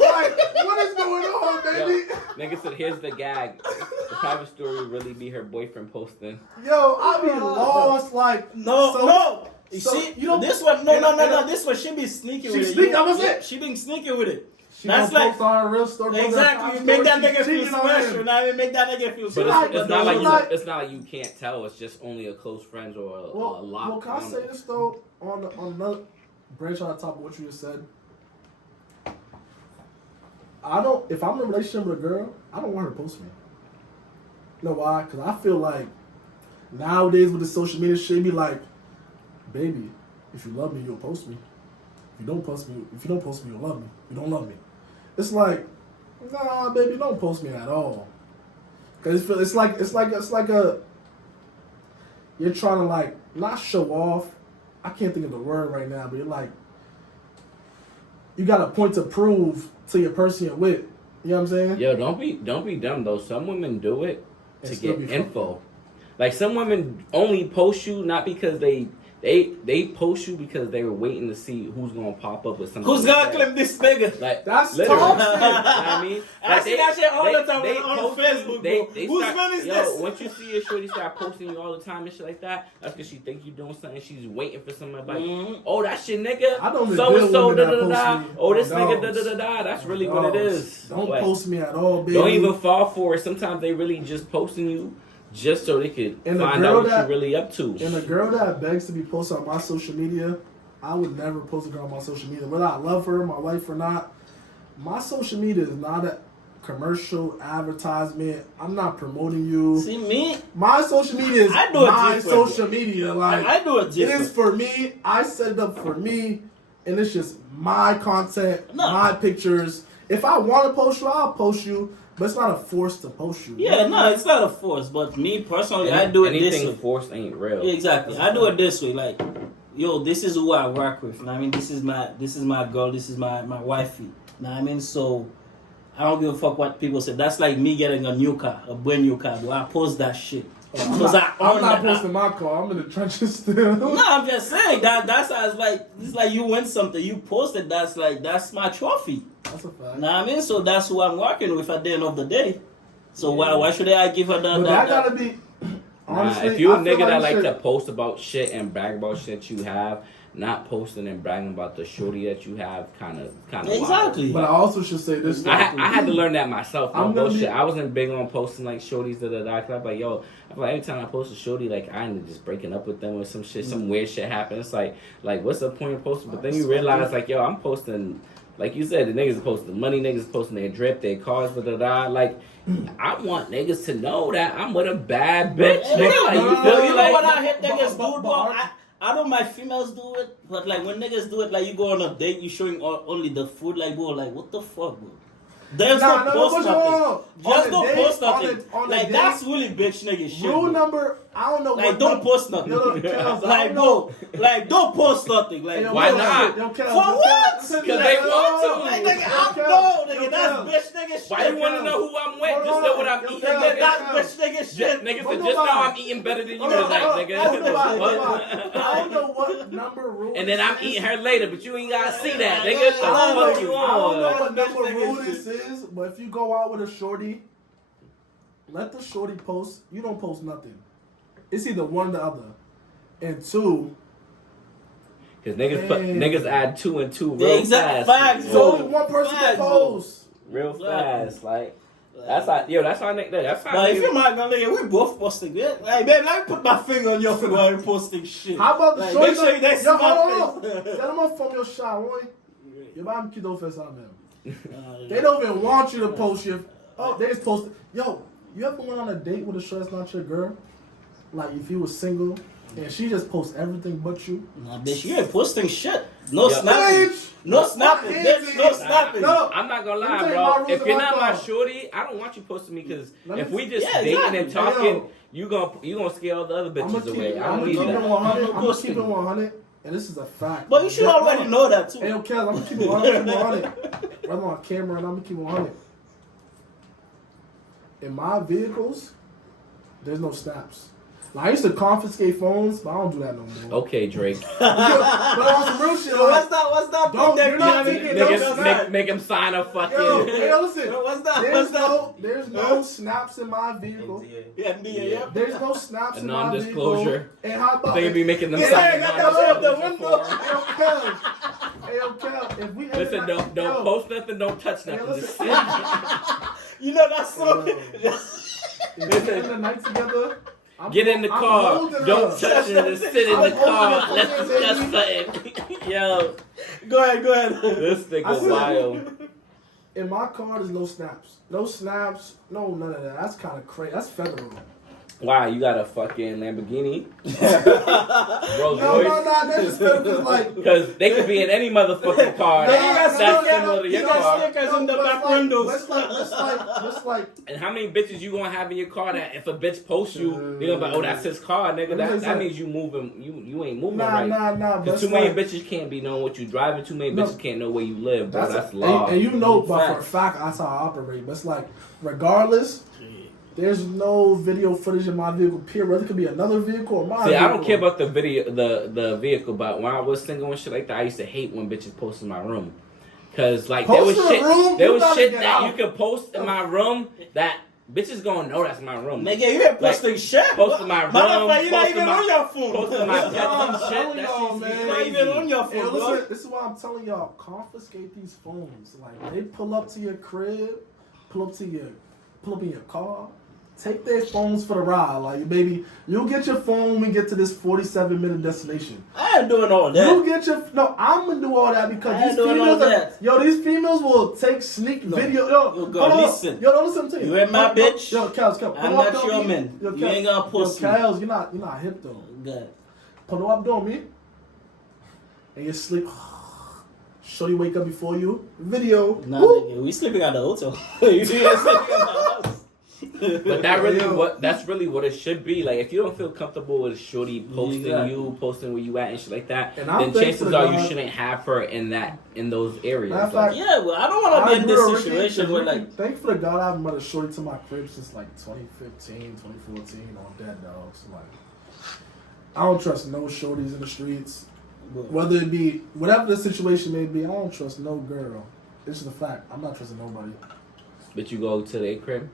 like, what is going on, baby? Nigga said, here's the gag. The private story really be her boyfriend posting. Yo, I be lost. Like, No, so- no. You so, see, you know- this one, no. This one, she be sneaky She with it. sneak- that was it. She been sneaky with it. She That's gonna like post on her real story. post on her exactly. private You make that story, nigga she feel cheating on him. special. Now you make that nigga feel But special. like- it's not like you. like- It's not like you can't tell. It's just only a close friends or a Well, lock. can I say this though? On another branch on the top of what you just said, I don't. If I'm in a relationship with a girl, I don't want her to post me. You know why? Because I feel like nowadays with the social media shit, be like, baby, if you love me, you'll post me. If you don't post me, you'll love me. If you don't love me, it's like, nah, baby, don't post me at all. Because it's like a. You're trying to like not show off. I can't think of the word right now, but you're like, you got a point to prove to your person you're with. You know what I'm saying? Yo, don't be dumb though. Some women do it to And still get be info. Like some women only post you not because they post you because they were waiting to see who's gonna pop up with something. Who's gonna clip this nigga? Like That's literally. toxic. You know what I mean? I see that shit all the time on post you, Facebook, bro. Whose man is this? Once you see a shorty start posting you all the time and shit like that, that's because she think you doing something. She's waiting for somebody like, Mhm. oh, that's your nigga. I don't even So and so deal da with da women that da. post me Oh, this on nigga da dogs. da da da. That's really what it is. Don't Like, post me at all, baby. don't even fall for it. Sometimes they really just posting you just so they could And the find girl out what that- you're really up to. And a girl that begs to be posted on my social media, I would never post a girl on my social media. Whether I love her, my wife or not, my social media is not a commercial advertisement. I'm not promoting you. See me? My social media is I do it my different. social media. Like I do it it different. is for me. I set it up for me, and it's just my content, No. my pictures, if I want to post you, I'll post you. But it's not a force to post you. Yeah, no, it's not a force. But me personally, I do it this Anything way. forced ain't real. Yeah, exactly. I do it this way. Like, yo, this is who I work with. You know what I mean? This is my girl. This is my wifey. You know what I mean? So I don't give a fuck what people say. That's like me getting a new car, a brand new car. Do I post that shit? I'm Because not posting my car. I'm in the trenches still. No, I'm just saying that's how it's like you win something, you post it. That's my trophy. That's a fact. Know what I mean? So that's who I'm working with at the end of the day. So why should I give her the? But that gotta be. Honestly, if you a I feel nigga that you like should- to post about shit and brag about shit you have, not posting and bragging about the shorty that you have, kind of Exactly. But I also should say this. I had to learn that myself. No I'm gonna bullshit. be- I wasn't big on posting like shorties cause I'm like, yo, I feel like every time I post a shorty, like I end up just breaking up with them or some shit, some weird shit happens. It's like what's the point of posting? But then you realize like, yo, I'm posting. Like you said, the niggas are posting money, niggas are posting their drip, their cars, Like, I want niggas to know that I'm with a bad bitch. Yeah, Nigga. Like, you feel me? you know Like, what I hate niggas but- do, bro? I don't mind females do it, but like when niggas do it, like you go on a date, you showing only the food, like bro, like what the fuck, bro? There's Nah, no no, post but nothing. no. Just On don't the date- post nothing. on the Like date- that's really bitch nigga shit. Rule bro. number, I don't know. Like what don't number- post nothing. Yo, Kels, I Like don't know. bro, like don't post nothing. Like Hey, yo, Why Kels, not? Yo, Kels, For yo, what? Kels, 'Cause they want to. Like, Yo, nigga, I Kels, know, yo, nigga, that's Kels. bitch nigga shit. why you want to know who I'm with? Hold Just on. know what I'm Yo, eating, Kels, Nigga, nigga. that's bitch nigga shit. Niggas Hold said, just on. know I'm eating better than you Hold on, tonight, hold on, nigga. hold on. I don't know what number rule. And then I'm this is. eating her later, but you ain't gotta see that, nigga. I The don't know. fuck you I don't know on? what That's number bitch rule nigga this is, but if you go out with a shorty, let the shorty post. You don't post nothing. It's either one or the other. And two, Cause niggas add 2 and 2 The real exact fast. facts, it's bro. only one person Facts, can post. Real Exactly. fast, like that's how that's how But if niggas- you're my girl, nigga, we both posting. Yeah? Like, man, let me put my finger on your finger while you're posting shit. How about the Like, shorty? make sure you next Yo, to my hold face. on. Tell them from your shot, boy. You buy them kiddo fest on them. Uh, They don't even want you to post your. Oh, they just post. Yo, you ever went on a date with a shorty that's not your girl? Like if you was single and she just posts everything but you. Nah, bitch, you ain't posting shit. No Yeah. snapping. Bitch! No snapping. Fuck Bitch, no it. snapping. No. I'm not gonna Let me lie, tell you bro. my rules If you're about not my that. shorty, I don't want you posting me because Let me if we t- just Yeah, dating and exactly. talking, Yo. you gonna scare all the other I'm bitches gonna keep, away. I I'm don't gonna need keep it that. 100. I'm gonna Posting. keep it 100, and this is a fact. But you should already know that too. Hey, yo, Kel, I'm gonna keep it 100. I'm on camera, and I'm gonna keep it 100. In my vehicles, there's no snaps. Like, I used to confiscate phones, but I don't do that no more. Okay, Drake. But on some real shit, Yo, like, what's that? Don't- thing you're not that- taking that- no that- snaps. Make him sign a fucking. yo, hey, yo, listen. What's that? There's no snaps in my vehicle. Yeah, yeah. There's no snaps A in my vehicle. non-disclosure. And how about They be making them Yeah, sign that a goes out the non-disclosure Hey, yo, Kel. Hey, yo, Kel, if we Listen, end don't yo, post nothing, don't touch Hey, nothing. Just listen. sit. You know that song? If we end the night together, Get in the I'm car. holding Don't her. touch it. Just sit in the I'm holding car. her Let's fucking discuss something. Yo, Go ahead. this I nigga said- wild. In my car, there's no snaps. No snaps. No, none of that. That's kind of crazy. That's federal. Why you got a fucking Lamborghini? Rolls No, Royce? that's just federal. Like, Because they could be in any motherfucking car. They got That's stickers- similar to you your got car. stickers in the but back like, windows. Just like, And how many bitches you gonna have in your car that if a bitch posts you, they gonna be like, oh, that's his car, nigga. Let me tell you That something. means you moving, you ain't moving nah, right. nah. But Because too it's many like, bitches can't be knowing what you driving. Too many No. bitches can't know where you live, bro. That's and, law. and you know, but for a Facts. fact, that's how I operate. But it's like, regardless, there's no video footage in my vehicle. Period. It could be another vehicle or my See, vehicle. I don't care about the video, the vehicle, but when I was single and shit like that, I used to hate when bitches posted my room. Cause like there was Post in shit, the room? there You was gotta shit get that out. you could post in my room that bitches gonna know that's my room. Nigga, you ain't posting shit. Posting my room, Matter of fact, you're not posting even my- on your phone. posting my pets and I'm shit. telling That y'all, shit's man. You're not even on your Hey, phone, listen, bro. this is why I'm telling y'all, confiscate these phones. Like, they pull up to your crib, pull up in your car, take their phones for the ride. Like, baby, you'll get your phone when we get to this 47-minute destination. I ain't doing all that. You get your I'm gonna do all that because I ain't these doing all females that. these females will take sneak No. video. Yo, girl, hold on. listen. Yo, don't listen to you. You ain't my bitch. Yo, Kels, I'm pull not up your on me. man. Yo, You Kels, ain't gonna post yo, me. Kels, you're not hip though. Good. Pull up on me, and you sleep. Shorty wake up before you. Video. Nah, Woo. nigga, we sleeping at the hotel. You sleeping at the house. But that really Yo. that's really what it should be. Like if you don't feel comfortable with shorty posting Exactly. you, posting where you at and shit like that, And I'm then chances thankful are to you God- shouldn't have her in those areas. Matter of Like, fact, Yeah, well, I don't want to be in agree with this Ricky, situation where, Ricky, like, thankful to God, I haven't met a shorty to my crib since like 2015, 2014 on Dead Dogs. Like, I don't trust no shorties in the streets. Whether it be whatever the situation may be, I don't trust no girl. It's just a fact. I'm not trusting nobody. but you go to their crib.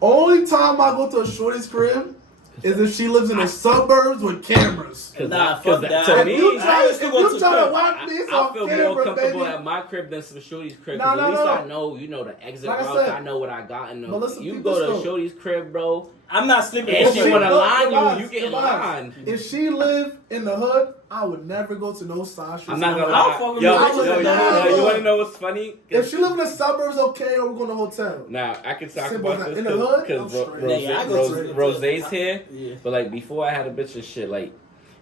Only time I go to a shorty's crib is if she lives in the suburbs with cameras. Nah, fuck that. To If me, you try, I used to if go you to try to crib. watch this I on feel more camera, comfortable baby. at my crib than some shorty's crib. Nah, 'cause nah, at least nah. I know, the exit Like I routes. said- I know what I got in the. But listen, You keep go this to though. shorty's crib, bro. I'm not sleeping And with she her. wanna Look, line you, Devon, you get in Devon, line. If she lived in the hood, I would never go to no side streets. I'm not gonna I'll lie. fuck with Yo, you. you want to know what's funny? If she live in the suburbs, okay, or we're going to hotel. Now I can talk Simple about as this that. In the hood, because I'm straight. Yeah, I go to- Rose's here. Yeah. But like before I had a bitch and shit, like,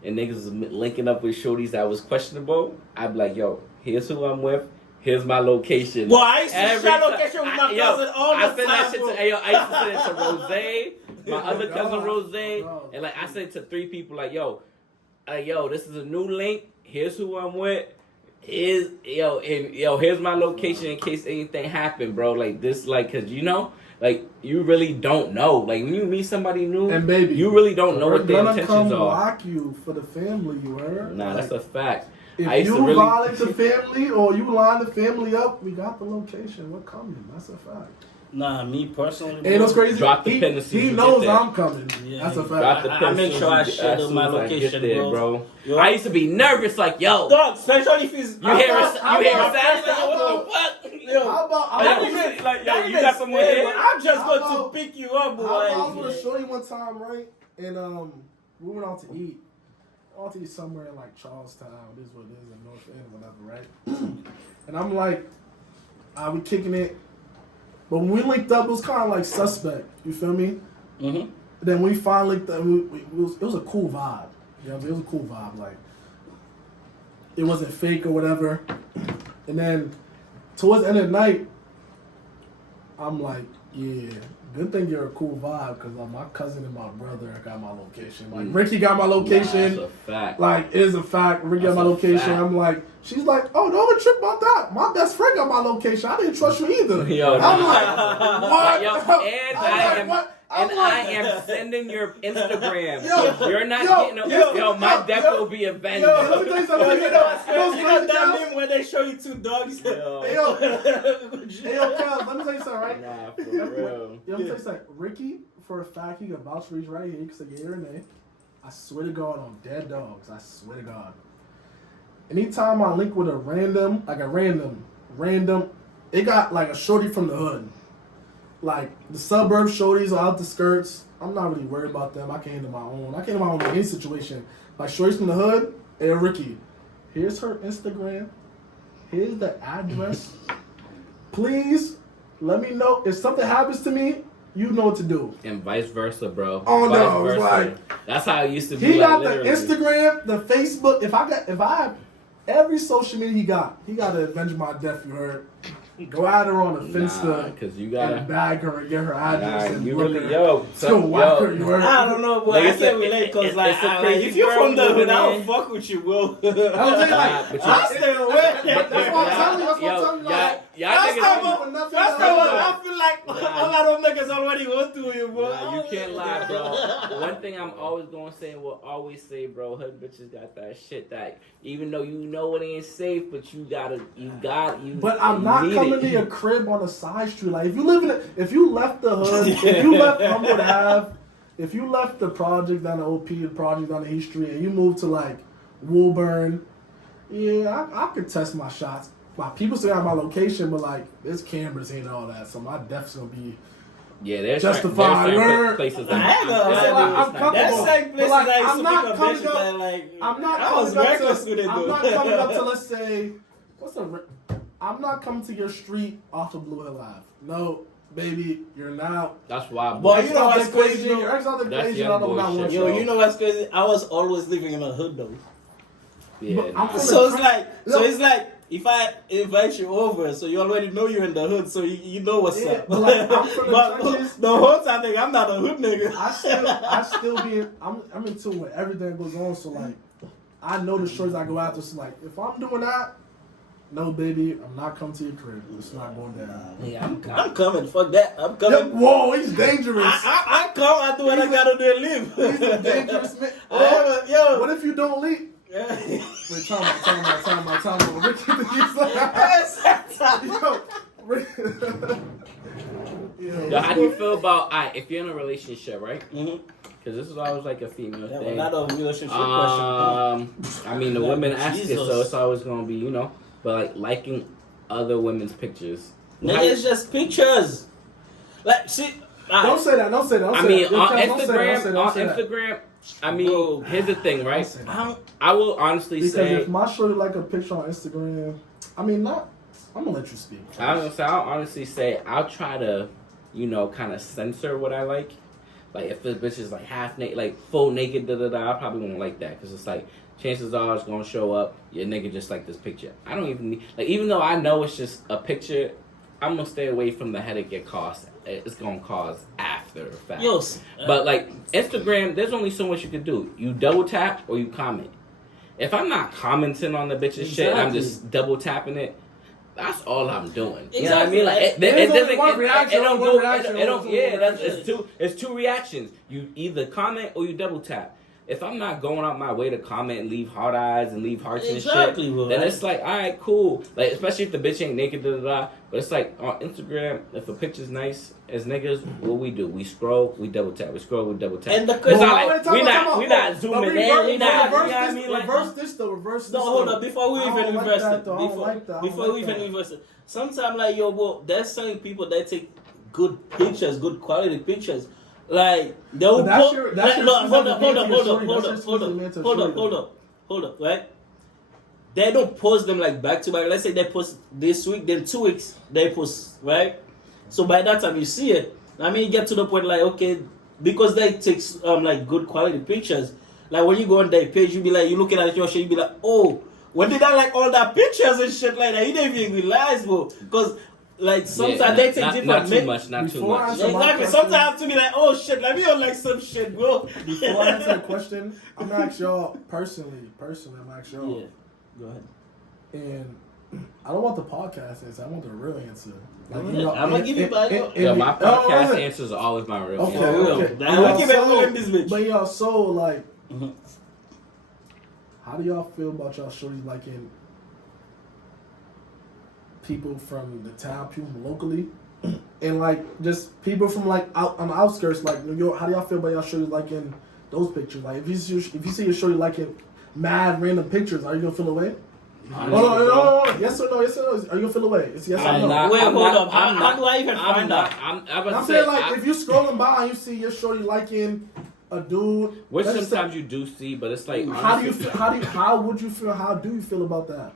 and niggas was linking up with shorties that was questionable, I'd be like, yo, here's who I'm with. Here's my location. Well, I used to Every share ti- location with my cousin all the I send time. that shit bro. to, hey, yo, I used to send it to Rose, my other cousin God. Rose, God. and like I said to 3 people, like, yo, this is a new link. Here's who I'm with. Here's my location in case anything happened, bro. Like this, like, cause like you really don't know. Like when you meet somebody new, And baby, you really don't know what their gonna intentions come are. lock you for the family, you heard? Nah, that's a fact. If I used you to really- violate the family or you line the family up, we got the location. We're coming. That's a fact. Nah, me personally. Ain't no crazy. Drop the he, pin as soon as he you knows get there. I'm coming. Yeah, That's a he- fact. Drop the I pin make as sure I soon as share as soon my as I get location, there, bro. Yo. I used to be nervous, like, yo, Dog, especially if it's. you hear a How about- sound? Like, what the fuck? Yo, How about Like, that you even- really- like, yo, that you even got someone scared, here? but I'm just How going about- to pick you up, boy. I was with a shorty one time, right? And we went out to eat. I went to eat somewhere in like Charlestown. This is what it is in North End, whatever, right? And I'm like, we kicking it. But when we linked up, it was kind of like suspect. You feel me? Mm-hmm. Then we finally linked up. It was a cool vibe. You know what I'm saying? It was a cool vibe. Like, it wasn't fake or whatever. And then towards the end of the night, I'm like, yeah, good thing you're a cool vibe because my cousin and my brother got my location. Like, Ricky got my location. That's a fact. Like, it is a fact. Ricky got That's my a location. fact. I'm like, she's like, oh, don't even trip about that. My best friend got my location. I didn't trust you either. Yo, I'm nah. like, what? Yo, and I am sending your Instagram. Yo, So you're not yo, getting yo, my yo, death yo, will be avenged. Yo, let me tell you something. You know what's You know crazy? what's You know that crazy, meme where they show you 2 dogs? Yo. Hey, yo, hey, yo, Cal, let me tell you something, right? Nah, for real. Yo, let me tell you something. Ricky, for a fact, he can vouch for these right here. He can say yeah or nay. I swear to God, on Dead Dogs. I swear to God. Anytime I link with a random, it got like a shorty from the hood. Like the suburb shorties or out the skirts. I'm not really worried about them. I can handle my own. I can handle my own in any situation. Like shorties from the hood, hey Ricky, here's her Instagram. Here's the address. Please let me know if something happens to me. You know what to do. And vice versa, bro. Oh, vice no, versa. like- That's how it used to be. He like, got the literally. Instagram, the Facebook. If I have every social media he got to avenge my death. You heard? Go at her on the Finsta because you and gotta. bag her and get her address. Nah, and you book really, her. yo, Let's go whack her. You heard? I don't know, boy. Like I it's can't a- relate because, it's like, a crazy if you're from the world hood, we I live don't fuck with you, bro. I'm saying, like, But I stay away. That's what I'm telling you. That's what I'm telling you. Like, y'all First niggas. time I feel like Nah. a lot of niggas already went through you, bro. Nah, you can't lie, bro. One thing I'm always gonna say and will always say, bro, hood bitches got that shit that even though you know it ain't safe, but you gotta. But I'm not need coming it. to your crib on a side street. Like if you live in if you left the hood, if you left Humboldt Ave, if you left the project down the OP, the project down the East Street, and you moved to like Woolburn, yeah, I could test my shots. My people still have my location, but like there's cameras and all that, so my death's gonna be. Yeah, there's Justified. certain Word. places. I ain't gonna So, like, I'm that comfortable. same But, places like, I used I'm to not pick up coming bitches up- that, like, I'm not. I was coming up reckless to, with it, I'm though. not coming up to let's say, I'm not coming to your street off of Blue Hill Ave. No, baby, you're not. That's why. Boy, you know what's Ex-out crazy, there though? Your ex out there That's crazy. young I don't boy want shit, you. Yo, bro. you know what's crazy? I was always living in the hood, though. Yeah, But I'm nah. from So it's like, Look. it's like, if I invite you over, so you already know you're in the hood, so you know what's Yeah, up. but like, I'm from the But trenches. the whole time, nigga, I'm not a hood nigga. I still be I'm in tune with everything that goes on. So like, I know the shorties I go after. So like, if I'm doing that, no baby, I'm not coming to your crib. It's not going down. Yeah, I'm coming. Fuck that. I'm coming. Yep, whoa, he's dangerous. I come. I do what I gotta do and leave. He's a dangerous man. Yo. What if you don't leave? Yeah. Wait, time out. Ricky, yo, Rick, Yo, how do you feel about if you're in a relationship, right? Mhm. Because this is always like a female Yeah, thing. but not a relationship question. I mean, the women ask it, so Jesus. it's always gonna be, but like liking other women's pictures. Nigga, it's just pictures. Like, see. Don't say that. I mean, on Don't say that. Instagram, I mean, Bro. here's the thing, right? Don't say that. I will honestly Because say, if my shorty like a picture on Instagram, I mean, not. I'm gonna let you speak. I'll honestly say, I'll try to, kind of censor what I like. Like, if the bitch is like half naked, like full naked, I probably won't like that. Because it's like, chances are it's gonna show up, your nigga just like this picture. I don't even need, like, even though I know it's just a picture, I'm gonna stay away from the headache it's gonna cause after the fact. Yo, But like Instagram, there's only so much you can do. You double tap or you comment. If I'm not commenting on the bitch's shit, and I'm Exactly. just double tapping it. That's all I'm doing. You Exactly. know what I mean? Like it There's only doesn't. one reaction, It don't one go. reaction, It don't. one Yeah, reaction. it's two reactions. You either comment or you double tap. If I'm not going out my way to comment and leave heart eyes and leave hearts Exactly, and shit, bro. then it's like, all right, cool. Like, especially if the bitch ain't naked, But it's like on Instagram, if a picture's nice, as niggas, what we do? We scroll, we double tap. We scroll, we double tap. And the It's not Well, like we not zooming in. We not. You know what I mean? Like, Reverse this though. No, hold up. Before we I even don't like invest that, it, though. I don't like that. I don't before we like even that. invest it, sometimes like yo, bro, there's certain people that take good pictures, good quality pictures. Like they will But that's put. your- that's like, your look, excuse hold as up, a man to your shorty. hold That's up, your excuse as a man to shorty. hold up, right? They don't post them like back to back. Let's say they post this week, then 2 weeks they post, right? So by that time you see it, I mean you get to the point like okay, because they take like good quality pictures. Like when you go on their page, you be like you looking at your shit, you be like, oh, when did I like all that pictures and shit like that? You didn't even realize, bro, because. Like sometimes they take different. Not too much. Not too Before I much. answer my Exactly. question- Sometimes I have to be like, oh shit, let me on like some shit, bro. Before I answer the question, I'm gonna ask y'all personally. I'm gonna ask y'all. Yeah. Go ahead. And I don't want the podcast answer. I want the real answer. Go ahead. I'ma give you my- Yeah, my podcast answers are always my real. Okay, For real. okay. Now, we keep it real in this bitch. But y'all, so like, Mhm. how do y'all feel about y'all shorties liking people from the town, people locally, and like just people from like out on the outskirts, like New York? How do y'all feel about y'all shorties liking those pictures? Like if you see your shorty liking mad random pictures, are you gonna feel away? Honestly, No. Yes or no? Yes or no? Are you gonna feel away? It's yes or I'm no. not- Wait, I'm hold not- up. I'm How not- do I even find out? I'm saying like if you scrolling by and you see your shorty liking a dude, which let's just say- sometimes you do see, but it's like How do you honestly, feel? How would you feel? How do you feel about that?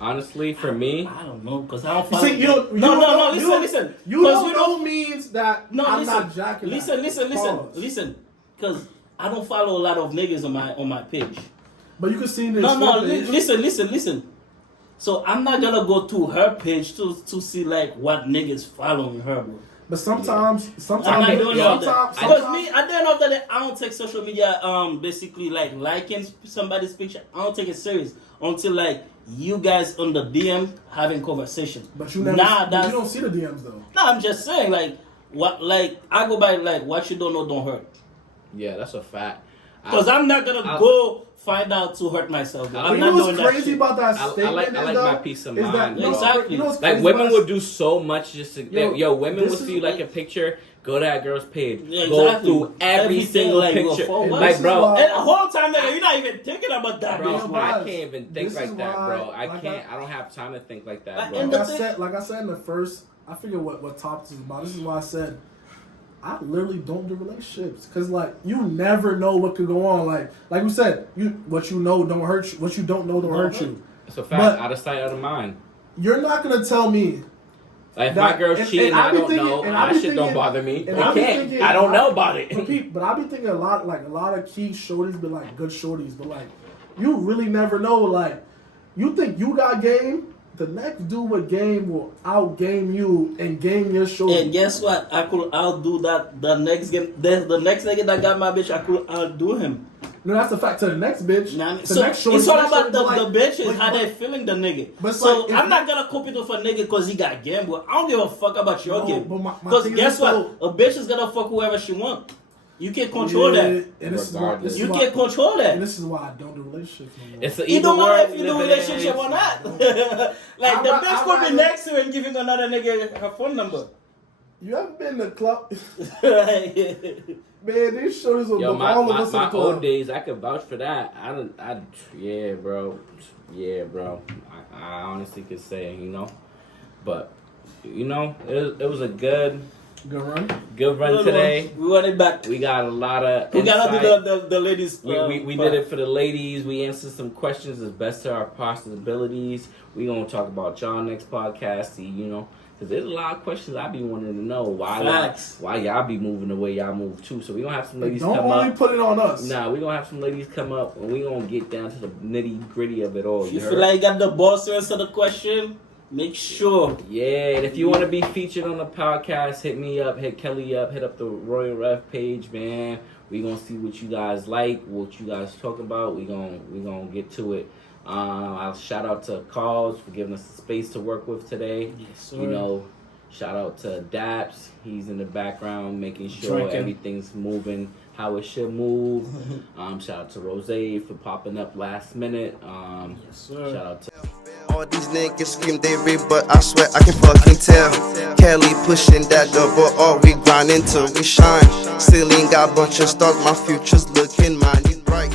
honestly, for me, I don't know, cause I don't You follow. see, you don't. No. Listen. You 'Cause don't know means that No, I'm listen. not jacking. that. Pause. Listen. Cause I don't follow a lot of niggas on my page. But you can see in the No. page. Listen. So I'm not gonna go to her page to see like what niggas following her, bro. But sometimes, I'm not doing all that. Because sometimes, me, at the end of the day, I don't take social media, basically like liking somebody's picture. I don't take it serious until like you guys on the DM having conversation. but you never. Nah, but you don't see the DMs though. No, I'm just saying like what, like I go by like what you don't know don't hurt. yeah, that's a fact. Because I'm not gonna go find out to hurt myself. Bro. But I'm You not know doing what's that crazy shit. about that I statement? like is, my though, peace of is that- mind, no, bro. Exactly. You know what's Like crazy women about would do so much just to women this would is- see like a picture, go to that girl's page, Yeah, go exactly. through every Everything, single like, picture. for what? Like, This is bro, why- And the whole time, nigga, you're not even thinking about that, bro, bitch. bro, I guys, can't even think this like is that, why, bro. I like can't. I don't have time to think like that, Like, bro. and like I said in the first, I forget what topic is about. This is why I said I literally don't do relationships because like you never know what could go on. Like we said, what you know don't hurt you. What you don't know don't hurt you. It's a fact. But- Out of sight, out of mind. You're not gonna tell me. Like if That- my girl's and- cheating, and I I be don't thinking- know. and I That be shit don't thinking- bother me. and It I be can't. thinking- I don't know about it. But I be thinking a lot of key shorties be like good shorties, but like you really never know. Like you think you got game, the next dude with game will outgame you and game your shoulder. And guess what? I could outdo that the next game. The next nigga that got my bitch, I could outdo him. No, that's a fact to the next bitch. Nah, The so next shorty- it's all next about shorty the like- bitches, but- how but- they feeling the nigga. but it's So like if I'm you- not gonna compete with a nigga because he got game, but I don't give a fuck about your No, game. but my Because thing is guess though- what? A bitch is gonna fuck whoever she want. You can't control Yeah, that. And this is why. This is You why, can't control that. And this is why I don't do relationships no more. It's an It evil don't matter world if we you do live relationship in. or not. Like I the ra- bitch I could be rather- next to her and giving another nigga her phone number. You ever been to the club? Like, Man, these shorties will Yo, look my, all of my, us in the my club. old days, I could vouch for that. Yeah, bro. Yeah, bro. I honestly could say, you know. But, you know, it was a good Good run. run today. We want it back. We got a lot of We gotta insight. do the ladies. We did it for the ladies. We answered some questions as best to our possibilities. We gonna talk about y'all next podcast. See, you know, because there's a lot of questions I be wanting to know Facts. why y'all be moving the way y'all move too. So we gonna have some ladies Don't come only up. put it on us. Nah, we gonna have some ladies come up and we gonna get down to the nitty gritty of it all. If you heard? feel like you got the boss to answer the question, make sure. Yeah, and if you want to be featured on the podcast, hit me up, hit Kelly up, hit up the Royal Ref page, man. We gonna see what you guys like, what you guys talk about. We gonna get to it. I'll shout out to Carls for giving us the space to work with today. Yes, sir. You know, shout out to Daps. He's in the background making sure Drinking. everything's moving how it should move. Shout out to Rose for popping up last minute. Yes, sir. Shout out to All these niggas scream they read, but I swear I can fucking tell. Kelly pushing that double, all we grinding till we shine. Ceiling got bunch of stars, my future's looking mighty bright.